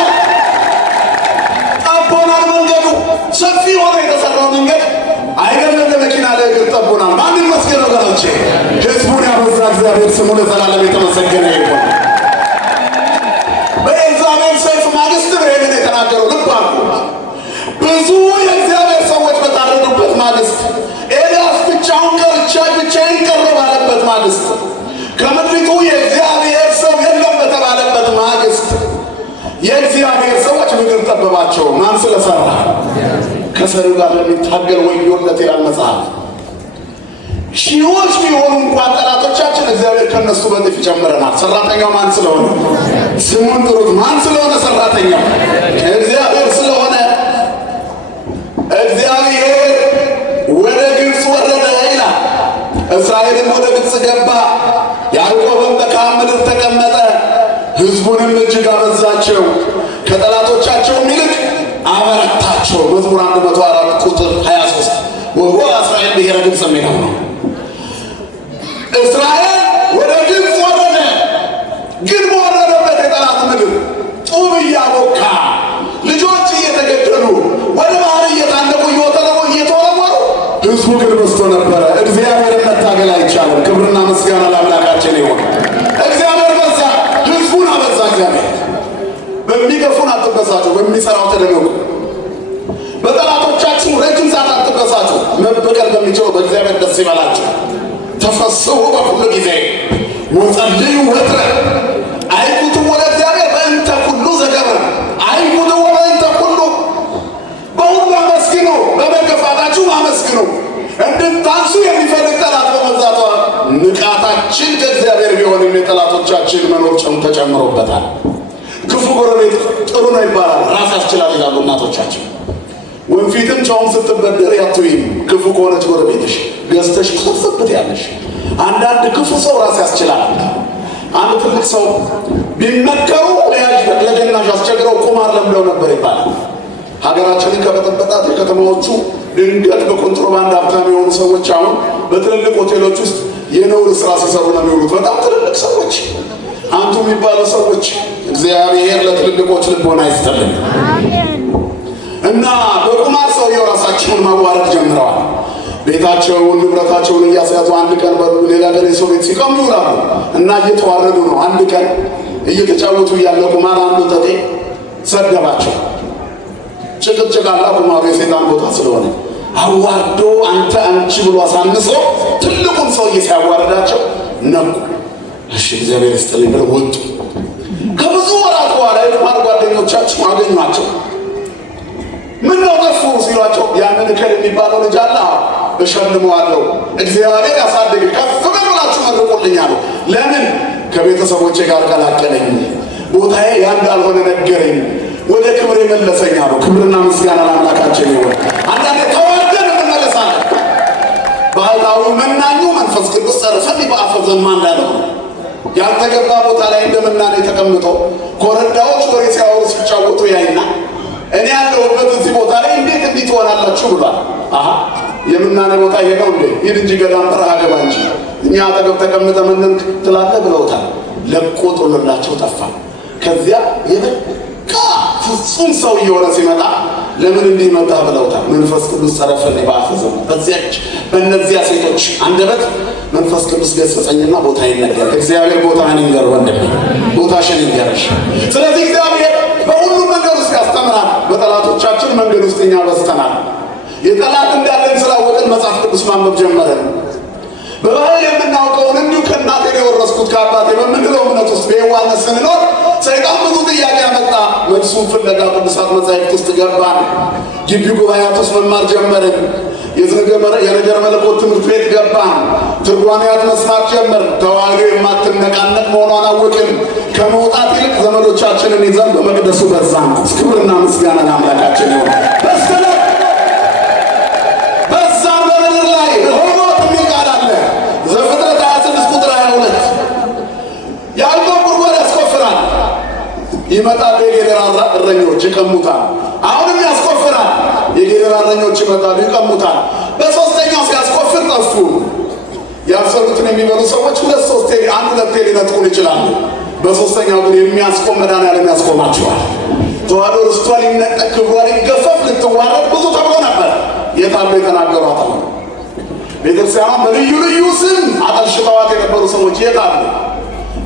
ጠቦናል። መንገዱ ሰፊ ሆኖ የተሰራው መንገድ አይደለም ለመኪና ለእግር ጠቦናል። ማን ይመስገን ወገኖቼ? ሕዝቡን ያበዛ እግዚአብሔር ስሙ ለዘላለም የተመሰገነ ይሁን። በኤልዛቤል ሰይፍ ማግስት ነው ይህንን የተናገረው። ልብ አድርጉ። ብዙ የእግዚአብሔር ሰዎች በታረዱበት ማግስት፣ ኤልያስ ብቻውን ብቻዬን ቀረ ባለበት ማግስት፣ ከምድሪቱ የእግዚአብሔር ሰው የለም በተባለበት ማግስት የእግዚአብሔር ሰዎች ምድር ጠበባቸው። ማን ስለሰራ? ከሰሪው ጋር ለሚታገል ወዮለት ይላል መጽሐፍ። ሺዎች ቢሆኑ እንኳን ጠላቶቻችን እግዚአብሔር ከነሱ በጥፍ ይጨምረናል። ሰራተኛው ማን ስለሆነ? ስሙን ጥሩት። ማን ስለሆነ? ሰራተኛው እግዚአብሔር ስለሆነ እግዚአብሔር ወደ ግብፅ ወረደ ይላል። እስራኤልም ወደ ግብፅ ገባ። ያዕቆብም በካም ምድር ተቀመጠ። ሕዝቡንም እጅግ አበዛቸው፣ ከጠላቶቻቸውም ይልቅ አበረታቸው። መዝሙር 104 ቁጥር 23 ወሆ እስራኤል ብሔረ ግብፅ የሚለው ነው። እስራኤል ወደ ግብፅ ወረደ። ግን በወረደበት የጠላት ምድር ጡብ እያቦካ ልጆች እየተገደሉ ወደ ባህር እየታነቁ እየተወረወሩ ሕዝቡ ግን በዝቶ ነበረ። እግዚአብሔርን መታገል አይቻልም። ክብርና ምስጋና ለአምላካችን ይሁን። እግዚአብሔር በዛ፣ ሕዝቡን አበዛ። እግዚአብሔር በሚገፉን አትበሳጩ፣ በሚሰራው ተደነቁ። በጠላቶቻችሁ ረጅም ሰዓት አትበሳጩ፣ መበቀል በሚችለው በእግዚአብሔር ደስ ይበላችሁ። ተፈስሑ በኩሉ ጊዜ ወጸልዩ ወትረ አይኩቱ ወደ እግዚአብሔር በእንተ ኩሉ ዘገብረ አይኩቱ ወበእንተ ኩሉ። በሁሉ አመስግኑ፣ በመገፋታችሁ አመስግኑ። እንድታንሱ የሚፈልግ ጠላት በመብዛቷ ንቃታችን ከእግዚአብሔር ቢሆንም የጠላቶቻችን መኖር ተጨምሮበታል። ክፉ ጎረቤት ጥሩ ነው ይባላል፣ ራስ ያስችላል ይላሉ እናቶቻችን። ወንፊትም ጨውን ስትበደር ያትወይም ክፉ ከሆነች ጎረቤትሽ ገዝተሽ ክፍብት ያለሽ። አንዳንድ ክፉ ሰው ራስ ያስችላል። አንድ ትልቅ ሰው ቢመከሩ ለገናሽ አስቸግረው ቁማር ለምደው ነበር ይባላል። ሀገራችንን ከበጠበጣት የከተማዎቹ ድንገት በኮንትሮባንድ ሀብታም የሆኑ ሰዎች አሁን በትልልቅ ሆቴሎች ውስጥ የነውር ስራ ሲሰሩ ነው የሚውሉት። በጣም ትልልቅ ሰዎች፣ አንቱ የሚባሉ ሰዎች። እግዚአብሔር ለትልልቆች ልቦና ይስጥልን እና በቁማር ሰውየው ራሳቸውን ማዋረድ ጀምረዋል። ቤታቸውን ንብረታቸውን እያስያዙ አንድ ቀን በሉ ሌላ ቀን የሰው ቤት ሲቀሙ ይውላሉ እና እየተዋረዱ ነው። አንድ ቀን እየተጫወቱ እያለ ቁማር አንዱ ጠጤ ሰደባቸው። ጭቅጭቅ አላ ቁማሩ የሰይጣን ቦታ ስለሆነ አዋርዶ አንተ አንቺ ብሎ አሳንሶ ትልቁን ሰውዬ ሲያዋርዳቸው ነቁ። እሺ እግዚአብሔር ይስጥልኝ ብለው ወጡ። ከብዙ ወራት በኋላ የቁማር ጓደኞቻቸው አገኟቸው። ምን ነው ጠፉ ሲሏቸው ያንን እከል የሚባለው ልጅ አለ እሸልመዋለሁ፣ እግዚአብሔር ያሳድግ፣ ከፍ በላችሁ መርቁልኝ አሉ። ለምን? ከቤተሰቦቼ ጋር ቀላቀለኝ፣ ቦታዬ ያ እንዳልሆነ ነገረኝ፣ ወደ ክብር የመለሰኝ አሉ። ክብርና ምስጋና ለአምላካችን ይሁን። አንዳንዴ ተዋርደን እንመለሳለን። ባህላዊ መናኙ መንፈስ ቅዱስ ጸርፈን በአፈ ዘማ እንዳለው ያልተገባ ቦታ ላይ እንደምናኔ ተቀምጦ ኮረዳዎች ወሬ ሲያወሩ ሲጫወቱ ያይና እኔ ያለሁበት እዚህ ቦታ ላይ እንዴት እንዲህ ትሆናላችሁ ብሏል። አሃ የምናኔ ቦታ ይሄ ነው እንዴ? ሂድ እንጂ ገዳም በረሃ ገባ እንጂ እኛ አጠገብ ተቀምጠ ምን ትላለህ ብለውታል። ለቆ ጥሎላቸው ጠፋ። ከዚያ የበቃ ፍጹም ሰው እየሆነ ሲመጣ ለምን እንዲህ መጣ ብለውታል። መንፈስ ቅዱስ ጸረፈን በአፈ ዘማ። በዚያች በእነዚያ ሴቶች አንደበት መንፈስ ቅዱስ ገሰጸኝና ቦታ ይነገር። እግዚአብሔር ቦታህን ይንገር ወንድሜ፣ ቦታሽን ይንገርሽ። ስለዚህ እግዚአብሔር በሁሉም መንገድ ውስጥ ያስተምራል። በጠላቶቻችን መንገድ ውስጥ እኛ በስተናል። የጠላት እንዳለን ስላወቅን መጽሐፍ ቅዱስ ማንበብ ጀመረን። በባህል የምናውቀውን እንዲሁ ከእናቴ የወረስኩት ከአባቴ በምንለው እምነት ውስጥ በየዋነት ስንኖር ሰይጣን ብዙ ጥያቄ ያመጣ። መልሱን ፍለጋ ቅዱሳት መጻሕፍት ውስጥ ገባን። ግቢ ጉባኤያት ውስጥ መማር ጀመርን። የነገር መለኮት ትምህርት ቤት ገባን። ትርጓሜያት መስማት ጀመርን። ተዋህዶ የማትነቃነቅ መሆኗን አወቅን። ከመውጣት ይልቅ ዘመዶቻችንን ይዘን በመቅደሱ በዛን። ክብርና ምስጋና ለአምላካችን ይሁን። በዛን በምድር ላይ ሆኖት የሚል ቃል አለ። ዘፍጥረት 26 ቁጥር 22 ያዕቆብ ጉድጓድ ያስቆፍራል። ይመጣሉ የጌዴራ እረኞች ይቀሙታል። አሁንም ያስቆፍራል። የጌዴራ እረኞች ይመጣሉ ይቀሙታል። በሶስተኛው ሲያስቆፍር ጠፉ። ያልሰሩትን የሚበሉ ሰዎች አንድ ሁለቴ ሊነጥቁን ይችላሉ። በሶስተኛው ግን የሚያስቆም መድኃኒዓለም ያስቆማቸዋል። ተዋህዶ ርስቷ ሊነጠቅ፣ ክብሯ ሊገፈፍ፣ ልትዋረድ ብዙ ተብሎ ነበር። የታሉ የተናገሯት ነው። ቤተክርስቲያኗ በልዩ ልዩ ስም አጠልሽተዋት የነበሩ ሰዎች የታሉ?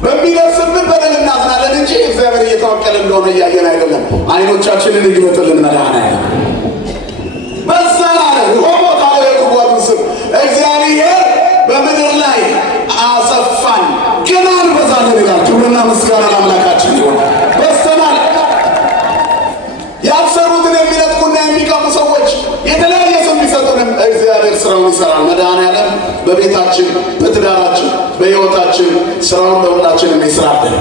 በሚደርስብን በደል እናዝናለን እንጂ እግዚአብሔር እየተወከለ እንደሆነ እያየን አይደለም። አይኖቻችንን ይግለጥልን መድኃኒዓለም። በዛ ላይ ሆሞታ ላይ የጉድጓዱን ስም እግዚአብሔር በምድር ላይ አሰፋን፣ ገና እንበዛለን ይላል። ክብርና ምስጋና ለአምላካችን ይሁን። በስተናል። ያልሰሩትን የሚነጥቁና የሚቀሙ ሰዎች የተለያየ ስም የሚሰጡንም እግዚአብሔር ስራውን ይሰራል። መድኃኒዓለም በቤታችን፣ በትዳራችን፣ በሕይወታችን ስራውን ለሁላችንም ይስራልን።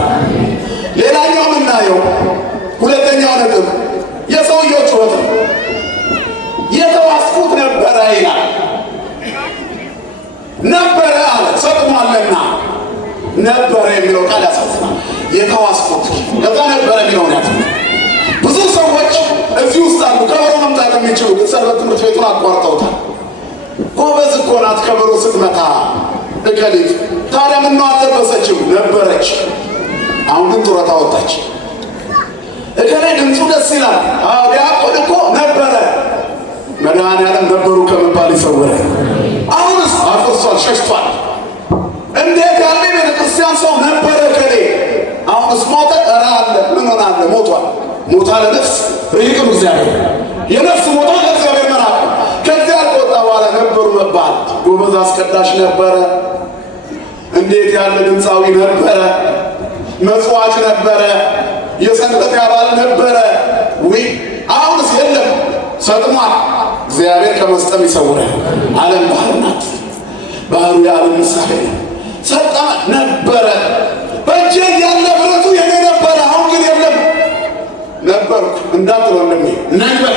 ሌላኛው የምናየው ሁለተኛው ነጥብ የሰውየው ጩኸት ነው። የተዋስኩት ነበረ ይላል። ነበረ አለ ሰጥሟልና። ነበረ የሚለው ቃል ያሳዝናል። የተዋስኩት ከዛ ነበረ የሚለውን ያት ብዙ ሰዎች እዚህ ውስጥ አሉ ከበሮ መምታት የሚችሉ ግን ሰንበት ትምህርት ቤቱን አቋርጠውታል። ጎበዝ እኮ ናት ከበሮ ስትመታ እከሊት። ታዲያ ምነው አልለበሰችም? ነበረች። አሁን ግን ጡረታ ወጣች። እከሌ ድምፁ ደስ ይላል። ዲያቆን እኮ ነበረ። መድኃኒዓለም ነበሩ ከመባል ይሰውራል። አሁንስ አፍርሷል፣ ሸሽቷል። እንዴት ያለ ቤተክርስቲያን ሰው ነበረ እከሌ አሁንስ ሞተ። ኧረ አለ። ምን ሆነ? አለ ሞቷል። ሞታ ለነፍስ ይቅር እግዚአብሔር። የነፍስ ሞታ ለእግዚአብሔር መራቅ። ከዚያ ከወጣ በኋላ ነበሩ መባል። ጎበዝ አስቀዳሽ ነበረ። እንዴት ያለ ድምፃዊ ነበረ። መጽዋች ነበረ። የሰንበት አባል ነበረ። አሁንስ የለም፣ ሰጥሟል። እግዚአብሔር ከመስጠም ይሰውራል። ዓለም ባህር ናት። ባህሩ የዓለም ምሳሌ ነው። ሰጠመ። ነበረ። በእጄ ያለ ብረቱ የኔ ነበረ፣ አሁን ግን የለም። ነበርኩ እንዳትል ወንድሜ፣ ነበር።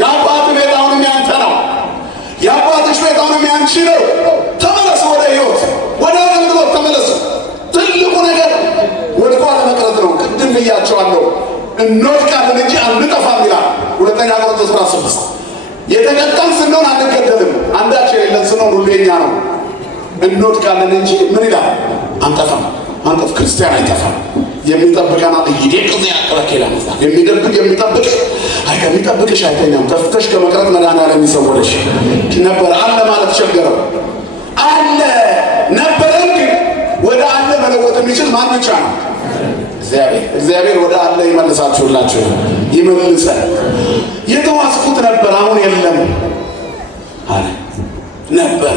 የአባት ቤት አሁንም ያንተ ነው። የአባትሽ ቤት አሁንም ያንቺ ነው። ተመለሱ፣ ወደ ሕይወት፣ ወደ አገልግሎት ተመለሱ። ትልቁ ነገር ወድቆ አለመቅረት ነው። ቅድም ብያቸዋለሁ፣ እንወድቃለን እንጂ አንጠፋም ይላል። ሁለተኛ ቆሮንቶስ 16 የተቀጣን ስንሆን አንገደልም፣ አንዳች የሌለን ስንሆን ሁሉ የኛ ነው። እንወድቃለን እንጂ ምን ይላል? አንጠፋም። አንጠፍ ክርስቲያን አይጠፋም። የሚጠብቀና ይደቅዝ ያቀረከላ መስጣት የሚጠብቅ ከሚጠብቅሽ አይተኛም። ተፍተሽ ከመቅረት መድኃኒዓለም ይሰውርሽ። ነበር አለ ማለት ቸገረው አለ ነበር ግን ወደ አለ መለወጥ የሚችል ማን ብቻ ነው? እግዚአብሔር ወደ አለ ይመልሳችሁላችሁ፣ ይመልሳል። የተዋስኩት ነበር አሁን የለም አለ ነበር።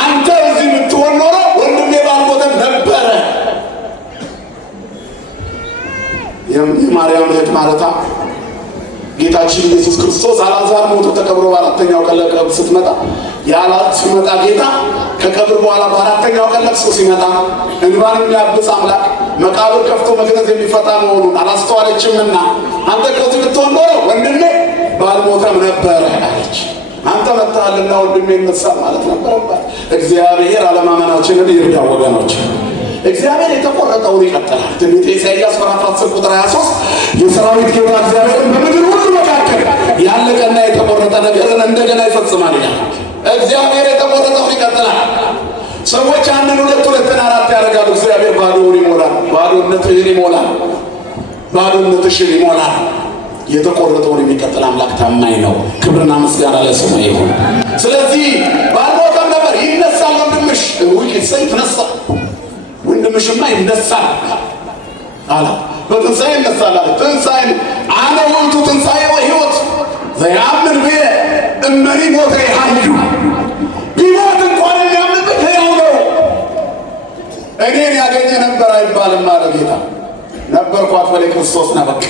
አንተ እዚህ የምትሆን ኖሮ ወንድሜ ባልሞተም ነበረ። የማርያም እህት ማርታ ጌታችን ኢየሱስ ክርስቶስ አልዓዛር ሞቶ ተቀብሮ በአራተኛው ቀን ለቀብር ስትመጣ ሲመጣ ጌታ ከቀብር በኋላ በአራተኛው ቀን ለቅሶ ሲመጣ እንባን የሚያብስ አምላክ መቃብር ከፍቶ መግነዝ የሚፈታ መሆኑን አላስተዋለችምና አንተ ከዚህ ብትሆን ኖሮ ወንድሜ ባልሞተም ነበረ አለች። አንተ መጣልና ወንድሜ ይነሳል ማለት ነበረባት። እግዚአብሔር አለማመናችንን ይርዳው ወገኖች። እግዚአብሔር የተቆረጠውን ይቀጥላል። ትንቢተ ኢሳይያስ ምዕራፍ 10 ቁጥር 23 የሰራዊት ጌታ እግዚአብሔር በምድር ሁሉ መካከል ያለቀና የተቆረጠ ነገርን እንደገና ይፈጽማል ይላል። እግዚአብሔር የተቆረጠውን ይቀጥላል። ሰዎች አንድን ሁለትን አራት ያደርጋሉ። እግዚአብሔር ባዶውን ይሞላል። ባዶነትህን ይሞላል። ባዶነትሽን ይሞላል። የተቆረጠውን የሚቀጥል አምላክ ታማኝ ነው። ክብርና ምስጋና ለስሙ ይሁን። ስለዚህ ባልሞተም ነበር ይነሳል ወንድምሽ ይነሳ ወንድምሽማ ይነሳል አለ። በትንሣኤ ይነሳል አለ። ትንሣኤ አነ ውእቱ ትንሣኤ ወሕይወት ዘያምን ብየ እመኒ ሞተ ይሃዩ ቢሞት እንኳን የሚያምንበት ሕያው ነው። እኔን ያገኘ ነበር አይባልም አለ ጌታ። ነበርኳት በሌ ክርስቶስ ነበቅ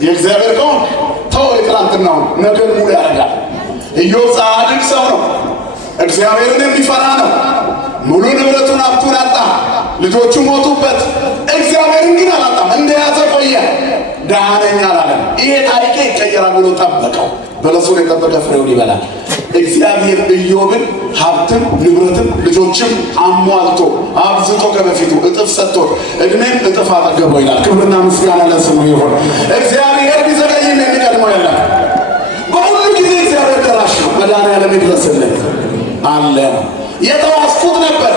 የእግዚአብሔር ከሆን ተው የትናንትናውን ነገን ሙሉ ያደርጋል። ኢዮብ ጻድቅ ሰው ነው። እግዚአብሔርን የሚፈራ ነው። ሙሉ ንብረቱን ሀብቱን አጣ። ልጆቹ ሞቱበት። እግዚአብሔርን ግን አላጣም። እንደያዘ ቆየ። ደሃ ነኝ አላለም። ይሄ ታሪኬ ይቀየራል ብሎ ጠበቀው። በለሱን የጠበቀ ፍሬውን ይበላል። እግዚአብሔር ኢዮብን ሀብትም ንብረትም ልጆችም አሟልቶ አብዝቶ ከበፊቱ እጥፍ ሰጥቶ እድሜም እጥፍ አጠገበው ይላል። ክብርና ምስጋና ለስሙ ይሁን። እግዚአብሔር ቢዘገይም የሚቀድመው የለም። በሁሉ ጊዜ እግዚአብሔር ደራሽ ነው። መድኃኒዓለም ይድረስልን አለ። የተዋስኩት ነበር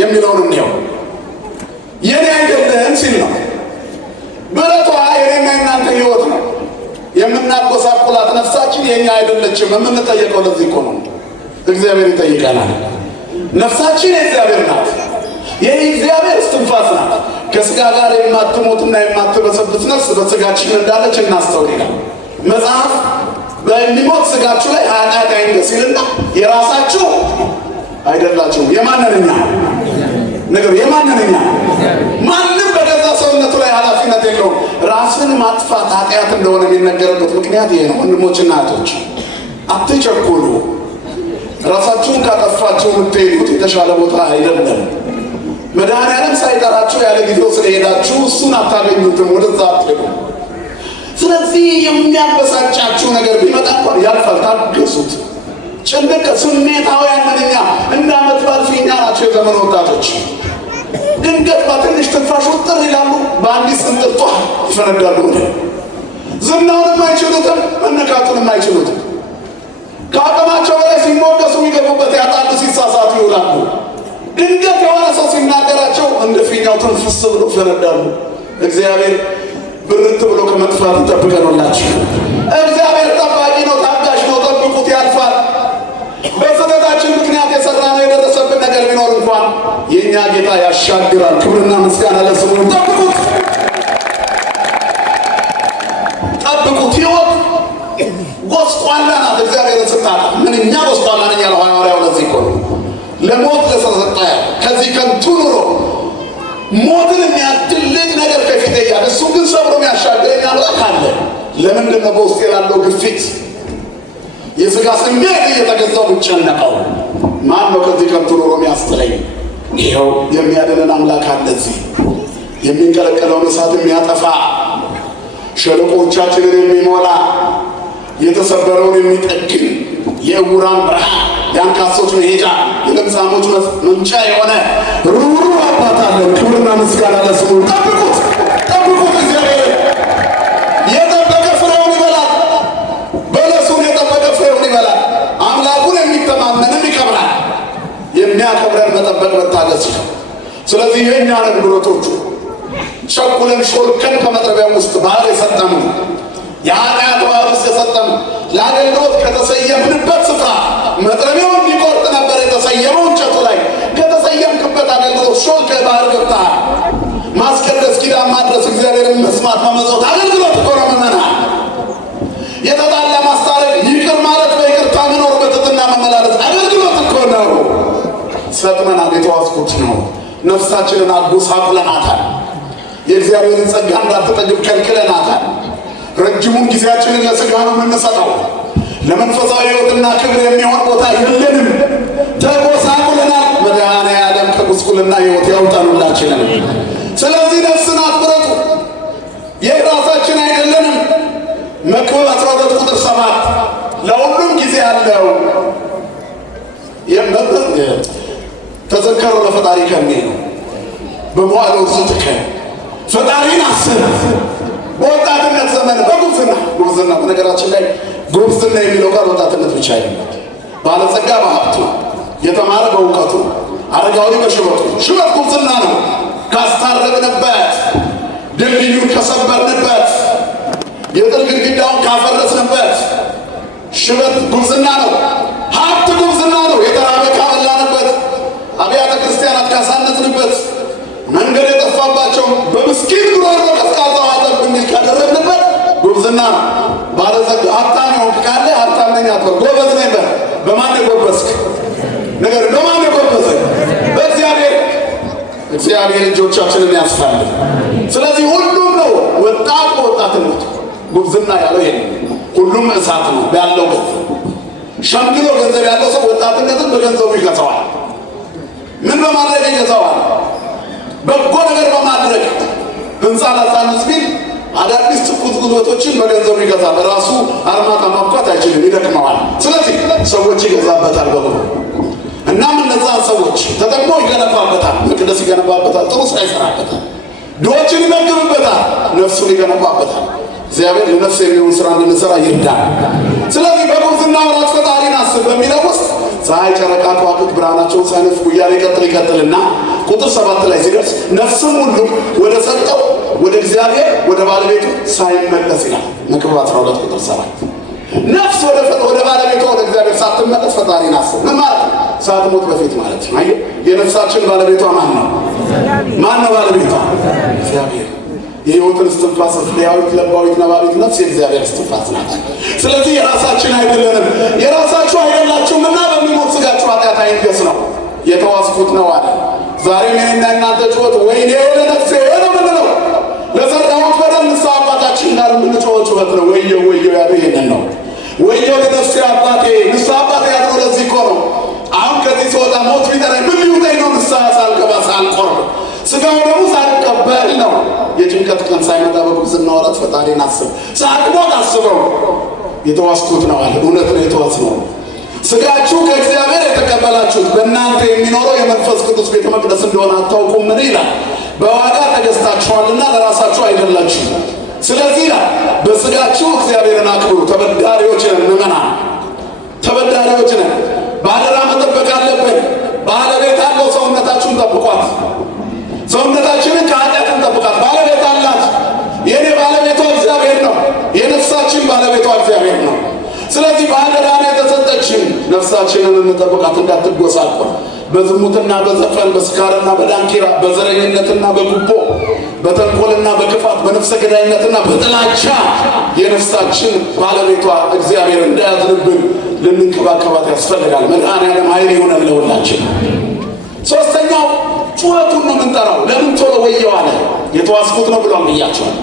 የሚለውን እንየው። የኔ አይደለህም ሲል ነው። ብረቷ የኔና የናንተ ህይወት ነው። የምናጎሳቁላት ነፍሳችን የኛ አይደለችም። የምንጠየቀው ለዚህ እኮ ነው። እግዚአብሔር ይጠይቀናል። ነፍሳችን የእግዚአብሔር ናት። የእግዚአብሔር እስትንፋስ ናት። ከስጋ ጋር የማትሞትና የማትበሰብስ ነፍስ በስጋችን እንዳለች እናስተውላለን። መጽሐፍ በሚሞት ስጋችሁ ላይ ኃጢአት አይንገስ ይልና የራሳችሁ አይደላችሁም። የማንንኛ ነገር የማንንኛ ማንም በገዛ ሰውነቱ ላይ ኃላፊነት የለውም። ራስን ማጥፋት ኃጢአት እንደሆነ የሚነገርበት ምክንያት ይሄ ነው። ወንድሞችና እህቶች አትቸኩሉ። ራሳችሁን ካጠፋችሁ የምትሄዱት የተሻለ ቦታ አይደለም። መድኃኒዓለም ሳይጠራችሁ ያለ ጊዜው ስለሄዳችሁ እሱን አታገኙትም። ወደዛ አትሄዱ። ስለዚህ የሚያበሳጫችሁ ነገር ቢመጣ እንኳን ያልፋል። ታገሱት። ጭንቅ ስሜታውያን ነንኛ። እንደ ዓመት በዓል ፊኛ ናቸው የዘመን ወጣቶች። ድንገት በትንሽ ትንፋሽ ውጥር ይላሉ። በአንዲት ስንጥር ጧ ይፈነዳሉ። ዝናውንም አይችሉትም፣ መነካቱንም አይችሉትም። ከአቅማቸው በላይ ሲሞገሱ የሚገቡበት ያጣሉ፣ ሲሳሳቱ ይውላሉ። ድንገት የሆነ ሰው ሲናገራቸው እንደ ፊኛው ትንፍስ ብሎ ይፈነዳሉ። እግዚአብሔር ብርት ብሎ ከመጥፋት ይጠብቀንላችሁ። እግዚአብሔር ጠባቂ ነው፣ ታጋሽ ነው። ጠብቁት፣ ያልፋል። በስህተታችን ምክንያት የሰራነው የደረሰብን ነገር ቢኖር እንኳን የእኛ ጌታ ያሻግራል። ክብርና ምስጋና ለስሙ። ጠብቁት፣ ጠብቁት። ሕይወት ጎስቋላ ናት። እግዚአብሔርን ስታጣ ምንኛ ጎስቋላ ነኝ ያለው ሐዋርያው ለዚህ እኮ ነው። ለሞት ለተሰጠ ከዚህ ከንቱ ኑሮ ሞትን የሚያክል ትልቅ ነገር ከፊት እያለ እሱ ግን ሰብሮ የሚያሻግረኝ አምላክ አለ። ለምንድን ነው በውስጤ ላለው ግፊት የሥጋ ስሜት እየተገዛው ብጨነቀው? ማን ነው ከዚህ ከንቱ ኑሮ የሚያስጥለኝ? ይኸው የሚያድነን አምላክ አለ። እዚህ የሚንቀለቀለውን እሳት የሚያጠፋ ሸለቆቻችንን የሚሞላ የተሰበረውን የሚጠግን የዕውራን ብርሃን የአንካሶች መሄጃ የለምጻሞች መምጫ የሆነ ሩሩ አባት አለን። ክብርና ምስጋና ለስሙ። ጠብቁት፣ ጠብቁት። እግዚአብሔር የጠበቀ ፍሬውን ይበላል። የሚያከብረን መጠበቅ መታገስ ነው። ስለዚህ የኛ አገልግሎቶቹ ቸኩለን ሾልከን ከመጥረቢያ ውስጥ ባህር የሰጠም የኃጢአት ባህር ውስጥ የሰጠም ለአገልግሎት ከተሰየምንበት ስፍራ መጥረቢያው እንዲቆርጥ ነበር የተሰየመው እንጨቱ ላይ ከተሰየምክበት አገልግሎት ሾልከ ባህር ገብተሃል። ማስቀደስ፣ ኪዳን ማድረስ፣ እግዚአብሔርን መስማት፣ መመጽወት አገልግሎት እኮ ነው። ምዕመናን የተጣላ ማስታረቅ፣ ይቅር ማለት፣ በይቅርታ መኖር፣ በትሕትና መመላለስ አገልግሎት እኮ ነው። ሰጥመናል፣ የተዋስኩት ነው። ነፍሳችንን አጎሳቁለናታል። የእግዚአብሔርን ጸጋ እንዳትጠግብ ከልክለናታል። ረጅሙን ጊዜያችንን ለሥጋ ነው የምንሰጠው። ለመንፈሳዊ ሕይወትና ክብር የሚሆን ቦታ የለንም። ተጎሳቁለናል። መድኃኔዓለም ከጉስቁልና ሕይወት ያውጣን ሁላችንን። ስለዚህ ነፍስን አትቁረጡ። የራሳችን አይደለንም። መክብብ 12 ቁጥር 7 ለሁሉም ጊዜ አለው። ተዘከሩ ለፈጣሪ ከሚል ነው። በመዋዕለ ውርዙትከ ፈጣሪን አስብ። በወጣትነት ዘመን በጉብዝና በነገራችን ላይ ጉብዝና የሚለው ቃል ወጣትነት ብቻ አይደለም። ባለጸጋ በሀብቱ፣ የተማረ በእውቀቱ፣ አረጋዊ በሽበቱ። ሽበት ጉብዝና ነው። ካስታረቅንበት፣ ድልድዩን ከሰበርንበት፣ የጥል ግድግዳውን ካፈረስንበት ሽበት ጉብዝና ነው። ሀብት ጉብዝና ነው። የተራበ ካበላንበት፣ አብያተ ክርስቲያናት ካሳነጽንበት፣ መንገድ የጠፋባቸው በምስኪን ጉሮሮ ቀዝቃዛ ውሃ ጠብ የሚል ካደረግንበት ጉብዝና ነው። ባለጸጋ ሀብታም የሆንክ ካለ ሀብታም ነኝ አትበል። ጎበዝ ነኝ በል። በማን የጎበዝክ ነገር? በማን የጎበዝክ? በእግዚአብሔር። እግዚአብሔር እጆቻችንን ያስፋልን። ስለዚህ ሁሉም ነው ወጣት በወጣትነቱ ጉብዝና ያለው ይሄ ሁሉም እሳት ነው ያለው። ሸምግሎ ገንዘብ ያለው ሰው ወጣትነትን በገንዘቡ ይገዛዋል። ምን በማድረግ ይገዛዋል? በጎ ነገር በማድረግ ህንፃ ላሳንስ ቢል አዳዲስ ትኩስ ጉልበቶችን በገንዘቡ ይገዛል። ራሱ አርማታ ማብቃት አይችልም፣ ይደክመዋል። ስለዚህ ሰዎች ይገዛበታል በብሩ። እናም እነዛን ሰዎች ተጠቅሞ ይገነባበታል። መቅደስ ይገነባበታል፣ ጥሩ ስራ ይሰራበታል፣ ድሆችን ይመግብበታል፣ ነፍሱን ይገነባበታል። እግዚአብሔር ለነፍስ የሚሆን ስራ እንድንሰራ ይርዳል። ስለዚህ በጉብዝና ወራት ፈጣሪን አስብ በሚለው ውስጥ ፀሐይ፣ ጨረቃ፣ ከዋክብት ብርሃናቸውን ሳይነፍጉ እያለ ይቀጥልና ቁጥር 7 ላይ ሲደርስ ነፍስም ሁሉ ወደ ሰጠው ወደ እግዚአብሔር ወደ ባለቤቱ ሳይመለስ ይላል። መክብብ 12 ቁጥር 7 ነፍስ ወደ ባለቤቷ ወደ እግዚአብሔር ሳትመለስ ፈጣሪን አስብ። ምን ማለት ነው? ሳትሞት በፊት ማለት ነው። አየህ፣ የነፍሳችን ባለቤቷ ማን ነው? ማን ነው ባለቤቷ? እግዚአብሔር። የሕይወትን እስትንፋስ ሕያዊት ለባዊት ነባቢት ነፍስ የእግዚአብሔር እስትንፋስ ናት። ስለዚህ የራሳችን አይደለንም። የራሳችሁ አይደላችሁምና በሚሞት ሥጋችሁ ኃጢአት አይንገስ ነው፣ የተዋስኩት ነው አለ። ዛሬም የእኔና እናንተ ጩኸት ወይኔ ለነፍሴ ነው የምንለው። ለሠራሁት በደል ንስሐ አባታችን ጋር የምንጮኸው ጩኸት ነው። ወየው ወየው ያለው ይሄንን ነው። ወየው ለነፍሴ አባቴ፣ ንስሐ አባቴ ያለው ለዚህ እኮ ነው። አሁን ከዚህ ስወጣ ሞት ቢጠራኝ ምን ሊውጠኝ ነው? ንስሐ ሳልገባ ሳልቆርብ ሥጋው ደግሞ ሳልቀበል ነው። የጭንቀት ቀን ሳይመጣ በጉብዝና ወራት ፈጣሪን አስብ። ሳትሞት አስበው። የተዋስኩት ነው አለ። እውነት ነው፣ የተዋስ ነው። ሥጋችሁ ከእግዚአብሔር የተቀበላችሁት በእናንተ የሚኖረው የመንፈስ ቅዱስ ቤተ መቅደስ እንደሆነ አታውቁም? ምን ይላል? በዋጋ ተገዝታችኋልና ለራሳችሁ አይደላችሁ። ስለዚህ ይላል በሥጋችሁ እግዚአብሔርን አክብሩ። ተበዳሪዎች ነን ምዕመናን፣ ተበዳሪዎች ነን። ባደራ መጠበቅ አለብን። ባለቤት አለው። ሰውነታችሁን ጠብቋት። ሰውነታችንን ከኃጢአት እንጠብቃት። ባለቤት አላት። የኔ ባለቤቷ እግዚአብሔር ነው። የነፍሳችን ባለቤቷ እግዚአብሔር ነው። ስለዚህ ባለዕዳ ነው የተሰጠችን። ነፍሳችንን እንጠብቃት እንዳትጎሳቆል በዝሙትና በዘፈን በስካርና በዳንኪራ በዘረኝነትና በጉቦ በተንኮልና በክፋት በነፍሰ ገዳይነትና በጥላቻ የነፍሳችን ባለቤቷ እግዚአብሔር እንዳያዝንብን ልንንከባከባት ያስፈልጋል። መድኃኔዓለም ኃይል ይሆነን ለሁላችን። ሶስተኛው ጩኸቱን ነው የምንጠራው። ለምን ቶሎ ወየው አለ? የተዋስኩት ነው ብሏል ብያቸዋል።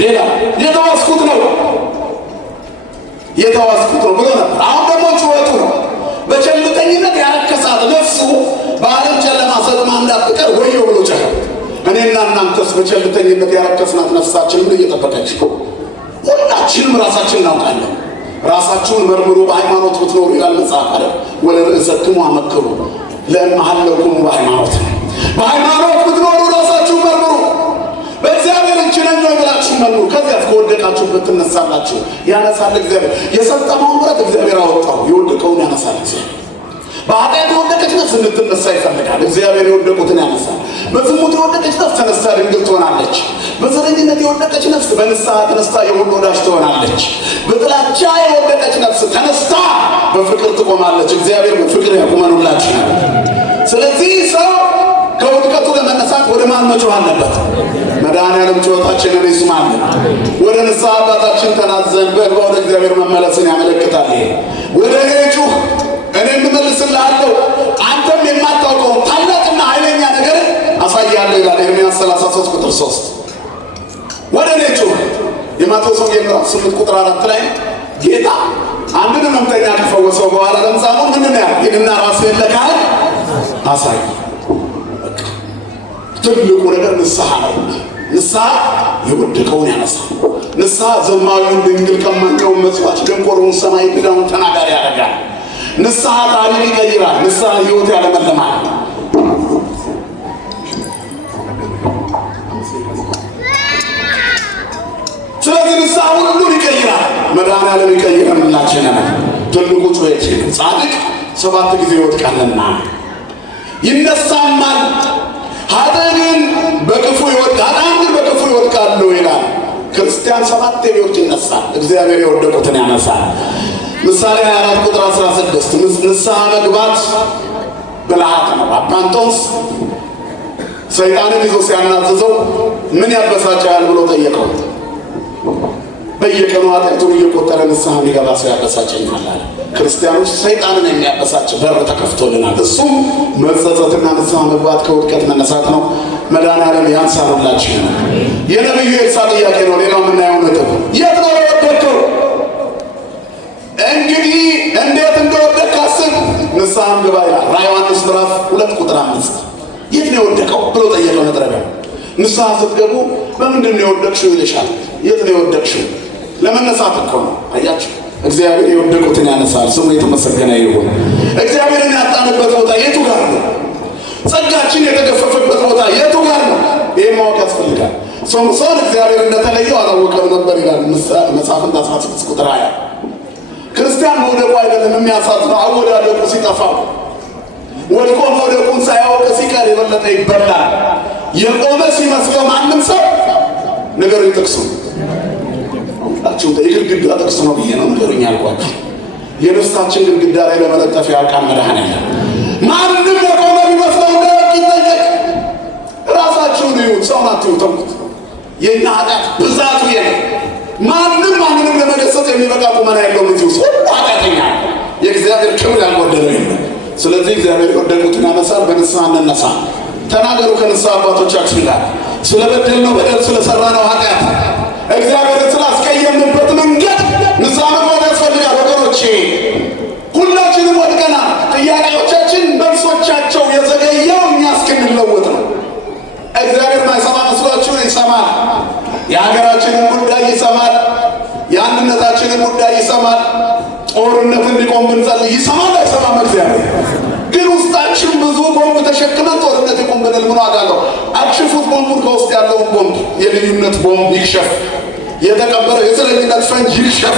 ሌላ የተዋስኩት ነው ብሎ ነበር። አሁን ደግሞ ጩኸቱ ነው። በቸልተኝነት ያረከሳት ነፍሱ በዓለም ጨለማ ሰጥማ እንዳትቀር ወየው ብሎ ጮኸ። እኔና እናንተስ በቸልተኝነት ያረከስናት ነፍሳችን ምን እየጠበቀች ነው? ሁላችንም ራሳችን እናውቃለን። ራሳችሁን መርምሩ በሃይማኖት ብትኖሩ ይላል መጽሐፍ አለ። ወለርእሰክሙ አመክሩ ለእምሃለኩም በሃይማኖት። በሃይማኖት ብትኖሩ ራሳችሁን መርምሩ። በእግዚአብሔር እንችለኛ ብላችሁ መርምሩ። ከዚያ ከወደቃችሁበት ትነሳላችሁ። ያነሳል እግዚአብሔር። የሰጠመውን ብረት እግዚአብሔር አወጣው፣ የወደቀውን ያነሳል እግዚአብሔር። በኃጢአት የወደቀች ነፍስ እንድትነሳ ይፈልጋል። እግዚአብሔር የወደቁትን ያነሳል። በዝሙት የወደቀች ነፍስ ተነስታ ድንግል ትሆናለች። በዘረኝነት የወደቀች ነፍስ በንስሐ ተነስታ የሁሉ ወዳጅ ትሆናለች። በጥላቻ የወደቀች ነፍስ ተነስታ በፍቅር ትቆማለች። እግዚአብሔር በፍቅር ያቁመኑላችሁ። ስለዚህ ሰው ከውድቀቱ ለመነሳት ወደ ማን መጮህ አለበት? መድኃኔዓለም ጩኸታችንን ይስማልን። ወደ ንስሐ አባታችን ተናዘን በእንባ ወደ እግዚአብሔር መመለስን ያመለክታል። ወደ እኔ ጩህ እኔም እመልስልሃለሁ፣ አንተም የማታውቀውን ታላቅና ኃይለኛ ነገር አሳያለሁ ይላል ኤርምያስ 33 ቁጥር 3። ወደ እኔ ጩህ። የማቴዎስ ወንጌል ምዕራፍ 8 ቁጥር 4 ላይ ጌታ አንድን ሕመምተኛ ከፈወሰው በኋላ ለምጻሙ ምንድን ያህል ሂድና ራስህን ለካህን አሳይ። ትልቁ ነገር ንስሐ ነው። ንስሐ የወደቀውን ያነሳል። ንስሐ ዘማዊውን ድንግል ቀማኛውን መጽዋች ደንቆሮውን ሰማይ ድዳውን ተናጋሪ ያደርጋል። ንስሐ ታሪክ ይቀይራል። ንስሐ ሕይወት ያለመልማል። ስለዚህ ንስሐ ሁሉን ይቀይራል። መድኃኔዓለም ይቀይረንላችንን። ትልቁ ጩኸት ጻድቅ 7 ጊዜ ይወድቃልና ይነሳማል፣ ኃጥእ ግን በክፉ ይወድቃሉ ይላል። ክርስቲያን 7 ቢወድቅ ይነሳል። እግዚአብሔር የወደቁትን ያነሳል። ምሳሌ 24 ቁጥር 16 ንስሐ መግባት ብልሃት ነው። አባንጦስ ሰይጣንን ይዞ ሲያናዝዘው ምን ያበሳጫል ብሎ ጠየቀው። በየቀኑ ኃጢአቱን እየቆጠረ ንስሐ የሚገባ ሰው ያበሳጨኛል አለ። ክርስቲያኖች ሰይጣንን የሚያበሳጭ በር ተከፍቶልናል። እሱም መጸጸትና ንስሐ መግባት ከውድቀት መነሳት ነው። መድኃኔዓለም ያንሳሉላችሁ። የነቢዩ ኤልሳዕ ጥያቄ ነው። ሌላው የምናየው ነጥብ የት ነው የወደቅከው? እንግዲህ እንዴት እንደወደቅክ አስብ፣ ንስሐም ግባ ይላል ራዕየ ዮሐንስ ምዕራፍ 2 ቁጥር 5። የት ነው የወደቀው ብሎ ጠየቀው መጥረቢያ። ንስሐ ስትገቡ በምንድን ነው የወደቅሽው ይልሻል። የት ነው የወደቅሽው? ለመነሳት እኮ ነው። አያችሁ፣ እግዚአብሔር የወደቁትን ያነሳል። ስሙ የተመሰገነ ይሁን። እግዚአብሔርን ያጣንበት ቦታ የቱ ጋር ነው? ጸጋችን የተገፈፈበት ቦታ የቱ ጋር ነው? ይህን ማወቅ ያስፈልጋል። ሶምሶን እግዚአብሔር እንደተለየው አላወቀም ነበር ይላል መሳፍንት 16 ቁጥር 20። ክርስቲያን መውደቁ አይደለም የሚያሳዝነው፣ አወዳደቁ ሲጠፋው። ወድቆ መውደቁን ሳያውቅ ሲቀር የበለጠ ይበላል። የቆመ ሲመስለው ማንም ሰው ነገሩን ጥቅሱ ሁላችሁም የግድግዳ ጥቅስ ነው ብዬ ነው ነገሩኝ ያልኳችሁ። የነፍሳችን ግድግዳ ላይ ለመለጠፍ ያውቃል መድኃኔዓለም። ማንም የቆመ ቢመስለው እንደወቅ ይጠየቅ። ራሳችሁን ይሁን፣ ሰውን አትዩት። የእኛ ኃጢአት ብዛቱ የለም። ማንንም ለመገሰጽ የሚበቃ ቁመና የለውም። እዚህ ውስጥ ሁሉ ኃጢአተኛ፣ የእግዚአብሔር ክብር ያልጎደለው የለም። ስለዚህ እግዚአብሔር የወደቁትን ያነሳል። በንስሐ እንነሳ። ተናገሩ ከንስሐ አባቶቻችን ጋር ስለበደልነው በደል፣ ስለሰራነው ኃጢአት፣ እግዚአብሔርን ስላስቀየምንበት መንገድ ንስሐ መግባት ያስፈልጋል። ወገኖቼ ሁላችንም ወድቀናል። ጥያቄዎቻችን መልሶቻቸው የዘገየው እኛ እስክንለወጥ ነው። እግዚአብሔር ማይሰማ መስሏችሁን? ይሰማል። የሀገራችንን ጉዳይ ይሰማል። የአንድነታችንን ጉዳይ ይሰማል። ጦርነት እንዲቆም ብንጸልይ ይሰማል አይሰማም? እግዚአብሔር ግን ውስጣችን ብዙ ቦምብ ተሸክመን ጦርነት ይቆም ብንል ምን ዋጋ አለው? አክሽፉት ቦምቡን። ከውስጥ ያለውን ቦምብ፣ የልዩነት ቦምብ ይክሸፍ። የተቀበረው የዘረኝነት ፈንጅ ይክሸፍ።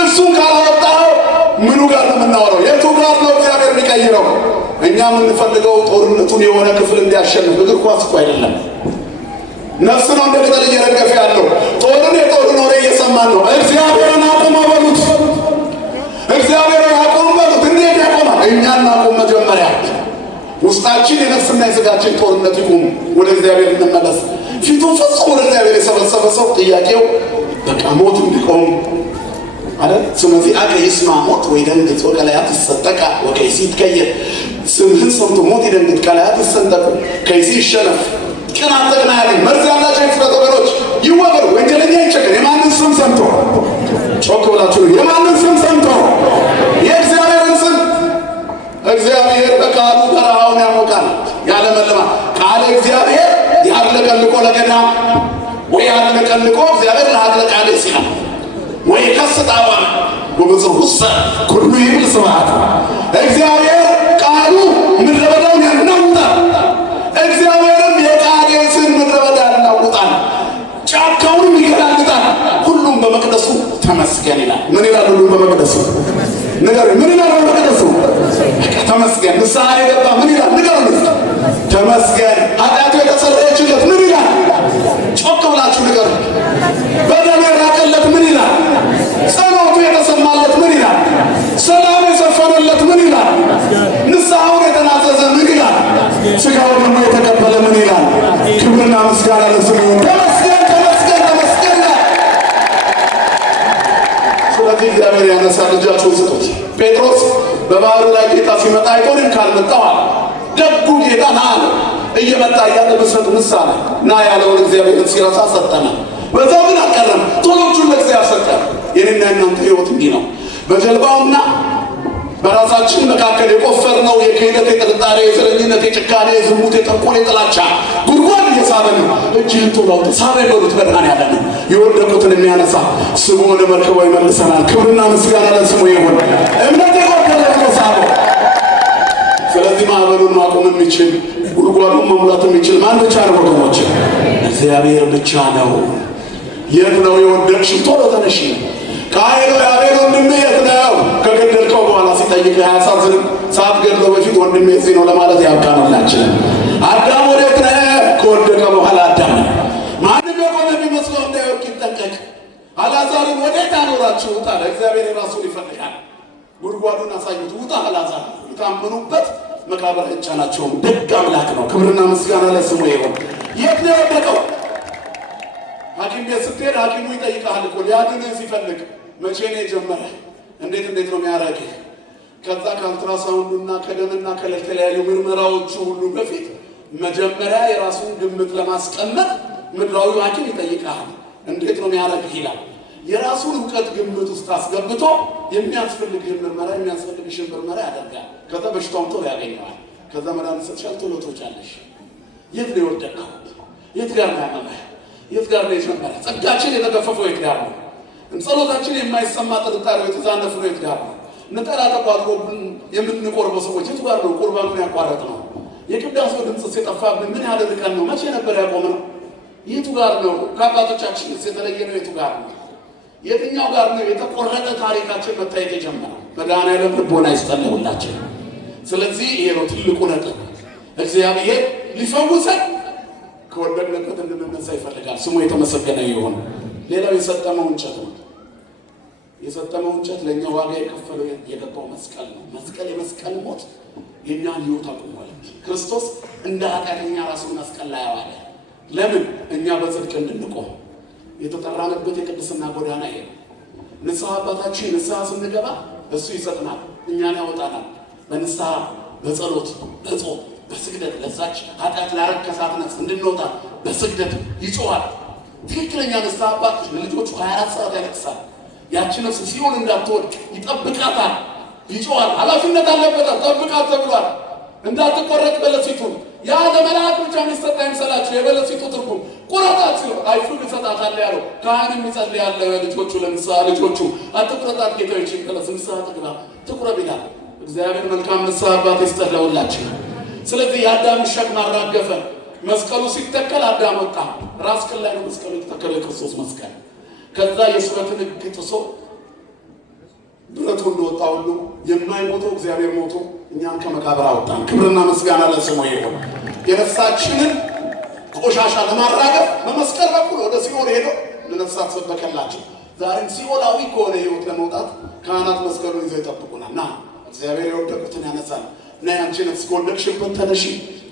እሱን ካላወጣው ምኑ ጋር ነው የምናወራው? የቱ ጋር ነው እግዚአብሔር የሚቀይረው? እኛ የምንፈልገው ጦርነቱን የሆነ ክፍል እንዲያሸንፍ። እግር ኳስ እኮ አይደለም። ነፍስ ነው እንደ ቅጠል እየረገፈ ያለው። የጦርን ወሬ እየሰማን ነው። እግዚአብሔርን አቁም በሉት። እግዚአብሔርን አቁም በሉት። እንዴት ያቆማል? እኛ እናቁም መጀመሪያ። ውስጣችን የነፍስና የሥጋችን ጦርነት ይቁም። ወደ እግዚአብሔር እንመለስ። ፊቱን ፍጹም ወደ እግዚአብሔር የሰበሰበ ሰው ጥያቄው በቃ ሞት እንዲቆም ማለት። ስለዚህ አቀ ይስማ ሞት ወይ ደንግጥ ወቀላያት ይሰጠቃ ወከይሲ ይትቀየር። ስምህን ሰምቶ ሞት ይደንግጥ፣ ቀላያት ይሰንጠቁ፣ ከይሲ ይሸነፍ። ቅን አጠቅና ያለኝ መርዝ ያላቸው የፍጥረት ወገኖች ይወገሩ። ወንጀለኛ ይቸገር። የማንን ስም ሰምቶ? ጮክ ብላችሁ የማንን ስም ሰምቶ? የእግዚአብሔርን ስም። እግዚአብሔር በቃሉ በረሃውን ያሞቃል፣ ያለመልማል። ቃለ እግዚአብሔር ያለቀልቆ ለገዳም ወይ ያለቀልቆ እግዚአብሔር ለአቅለቃሌ ሲላል ወይ ከስጣዋ ወበጽሁሰ ኩሉ ይብል ስብሐት። እግዚአብሔር ቃሉ ምድረ በዳውን ያናውጣል። እግዚአብሔርም የቃዴስን ምድረ በዳ ያናውጣል፣ ጫካውንም ይገላግጣል። ሁሉም በመቅደሱ ተመስገን ይላል። ምን ይላል? ሁሉም በመቅደሱ ነገር ምን ይላል? በመቅደሱ ተመስገን። ንስሐ የገባ ምን ይላል? ንገሩን። ተመስገን። ኃጢአቱ የተሰረየችለት ምን ይላል? ጮክ ብላችሁ ንገሩ። በደም የራቀለት ምን ይላል? ጸሎቱ የተሰማለት ምን ይላል? ሰላም የሰፈነለት ምን ይላል? ንስሐውን የተናዘዘ ምን ይላል? ሥጋው ደግሞ የተቀበለ ምን ይላል? ክብርና ምስጋና ለስሙ ይሁን። ተመስገን ተመስገን ተመስገን። ስለዚህ እግዚአብሔር ያነሳል። ልጃችሁን ስጡት። ጴጥሮስ በባህሩ ላይ ጌታ ሲመጣ አይቶንም ካልመጣው አለ። ደጉ ጌታ ና አለ። እየመጣ እያለ ብሰጥ ምሳሌ ና ያለውን እግዚአብሔርን ሲረሳ ሰጠነ። በዛው ግን አቀረም። ቶሎቹን ለእግዚአብሔር ሰጠ። የኔና የናንተ ሕይወት እንዲህ ነው። በጀልባውና በራሳችን መካከል የቆፈርነው የክህደት፣ የጥርጣሬ፣ የዘረኝነት፣ የጭካኔ፣ የዝሙት፣ የተንኮል፣ የጥላቻ ጉድጓድ እየሳበን ነው። እጅህን ቶሎ አውጥ። ሳበ በሉት። መድኃኔዓለም የወደቁትን የሚያነሳ ስሙ ወደ መርከቧ ይመልሰናል። ክብርና ምስጋና ለስሙ ይሁን። እምነት የጎደለ ሳበው። ስለዚህ ማዕበሉን ማቆም የሚችል ጉድጓዱን መሙላት የሚችል ማን ብቻ ነው ወገኖች? እግዚአብሔር ብቻ ነው። የት ነው የወደቅሽ? ቶሎ ተነሺ። ቃየል የአቤል ወንድሜ የት ነው? ከገደልከው በኋላ ሲጠይቅ አያሳዝንም? ሳትገድለው በፊት ወንድሜ እዚህ ነው ለማለት ያብቃንላችን። አዳም ወዴት ነህ? ከወደቀ በኋላ አዳም ማንም የቆመ ቢመስለው እንዳይወድቅ ይጠንቀቅ። አልዓዛርን ወዴት አኖራችሁት አለ። እግዚአብሔር የራሱን ይፈልጋል። ጉድጓዱን አሳዩት። ውጣ አልዓዛር። የታመኑበት መቃብር አይጫናቸውም። ደግ አምላክ ነው። ክብርና ምስጋና ለስሙ ይሁን። የት ነው የወደቀው? ሐኪም ቤት ስትሄድ ሐኪሙ ይጠይቃል እኮ ሊያድንህ ሲፈልግ መቼ ነው የጀመረ? እንዴት ነው የሚያደርግህ? ከዛ ከአልትራሳውንዱና ከደምና ከተለያዩ ምርመራዎቹ ሁሉ በፊት መጀመሪያ የራሱን ግምት ለማስቀመጥ ምድራዊ ሐኪም ይጠይቃል። እንዴት ነው የሚያደርግህ ይላል። የራሱን እውቀት ግምት ውስጥ አስገብቶ የሚያስፈልግህን ምርመራ የሚያስፈልግሽን ምርመራ ያደርጋል። ከዛ በሽታውን ቶሎ ያገኘዋል። ከዛ መድኃኒት ሰጥሻል፣ ቶሎ ትወጫለሽ። የት ነው የወደቅኸው? የት ጋር ነው ያመመህ? የት ጋር ነው የጀመረ? ጸጋችን የተገፈፈው የት ጋር ነው? ጸሎታችን የማይሰማ ጥርጣሬው የተዛነፈው የት ጋር ነው? ነጠላ ተቋጥሮብን የምንቆርበው ሰዎች የት ጋር ነው ቁርባኑን ያቋረጥ ነው? የቅዳሴው ድምፅስ የጠፋብን ምን ያህል ርቀን ነው? መቼ ነበር ያቆምነው? የቱ ጋር ነው? ከአባቶቻችንስ የተለየ ነው? የቱ ጋር ነው? የትኛው ጋር ነው የተቆረጠ ታሪካችን መታየት የጀመረው? መድኃኔዓለም ልቦና ይስጠልላችን። ስለዚህ ይሄ ነው ትልቁ ነጥብ። እግዚአብሔር ሊፈውሰን ከወደቅንበት እንድንነሳ ይፈልጋል። ስሙ የተመሰገነ ይሁን። ሌላው የሰጠመው እንጨት ነው። የሰጠመው እንጨት ለእኛ ዋጋ የከፈለው የገባው መስቀል ነው። መስቀል የመስቀል ሞት የእኛን ሕይወት አቁሟል። ክርስቶስ እንደ ኃጢአተኛ ራሱን መስቀል ላይ አዋለ። ለምን? እኛ በጽድቅ እንድንቆም። የተጠራንበት የቅድስና ጎዳና ይሄ ነው። ንስሐ አባታችን ንስሐ ስንገባ እሱ ይሰጥናል፣ እኛን ያወጣናል። በንስሐ በጸሎት በጾም በስግደት ለዛች ኃጢአት ላረከሳት ነፍስ እንድንወጣ በስግደት ይጮሃል። ትክክለኛ ንስሐ አባት ለልጆቹ 24 ሰዓት ያለቅሳል። ያቺ ነፍስ ሲሆን እንዳትወድቅ ይጠብቃታል፣ ይጮሃል። ኃላፊነት አለበት። ጠብቃት ተብሏል። እንዳትቆረጥ በለሲቱን ያ ለመላእክት ብቻ የሚሰጥ አይምሰላችሁ። የበለሲቱ ትርጉም ቁረጣት ሲሆን አይፍግ እሰጣታለሁ ያለው ካህንም ይጸልያል ለልጆቹ ለንስሐ ልጆቹ አትቁረጣት ጌታዎች ይንከለስ ንስሐ ትግባ ትቁረብ ይላል። እግዚአብሔር መልካም ንስሐ አባት ይስጠላውላችሁ። ስለዚህ የአዳም ሸክም አራገፈ። መስቀሉ ሲተከል አዳም ወጣ። ራስ ቅል ላይ ነው መስቀሉ የተተከለ የክርስቶስ መስቀል። ከዛ የስበትን ሕግ ጥሶ ብረቱ እንደወጣ ሁሉ የማይሞተው እግዚአብሔር ሞቶ እኛን ከመቃብር አወጣን። ክብርና ምስጋና ለስሙ ይሁን። የነፍሳችንን ቆሻሻ ለማራገፍ በመስቀል በኩል ወደ ሲኦል ሄዶ ለነፍሳት ሰበከላቸው። ዛሬም ሲኦላዊ ከሆነ ሕይወት ለመውጣት ካህናት መስቀሉን ይዘው ይጠብቁናል። ና እግዚአብሔር የወደቁትን ያነሳል። እና ያንቺ ነፍስ ከወደቅሽበት ተነሺ።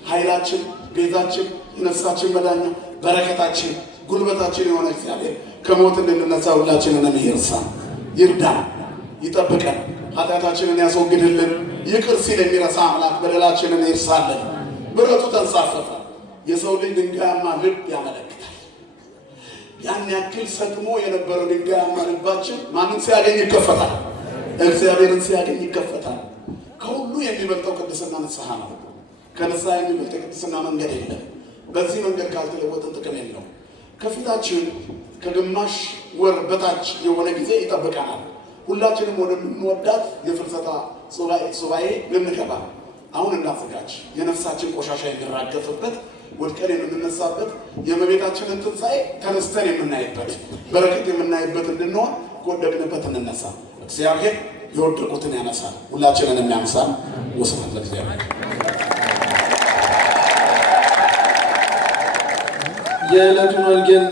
ኃይላችን፣ ቤዛችን፣ የነፍሳችን መዳኛ፣ በረከታችን፣ ጉልበታችን የሆነ እግዚአብሔር ከሞት እንድንነሳ ሁላችንንም ይርዳን፣ ይጠብቀን፣ ኃጢአታችንን ያስወግድልን። ይቅር ሲል የሚረሳ አምላክ በደላችንን ይርሳልን። ብረቱ ተንሳፈፈ። የሰው ልጅ ድንጋያማ ልብ ያመለክታል። ያን ያክል ሰጥሞ የነበረው ድንጋያማ ልባችን ማንን ሲያገኝ ይከፈታል? እግዚአብሔርን ሲያገኝ ይከፈታል። ከሁሉ የሚበልጠው ቅድስና ንስሐ ነው። ከንስሐ የሚበልጥ የቅድስና መንገድ የለም። በዚህ መንገድ ካልተለወጥን ጥቅም የለው። ከፊታችን ከግማሽ ወር በታች የሆነ ጊዜ ይጠብቀናል። ሁላችንም ወደምንወዳት የፍልሰታ ሱባኤ ልንገባ አሁን እናዘጋጅ። የነፍሳችን ቆሻሻ የሚራገፍበት፣ ወድቀን የምንነሳበት፣ የእመቤታችንን ትንሣኤ ተነስተን የምናይበት፣ በረከት የምናይበት እንድንሆን ከወደቅንበት እንነሳ። እግዚአብሔር የወደቁትን ያነሳል። ሁላችንን የሚያንሳን ወስብሐት ለእግዚአብሔር። የዕለቱን ወንጌል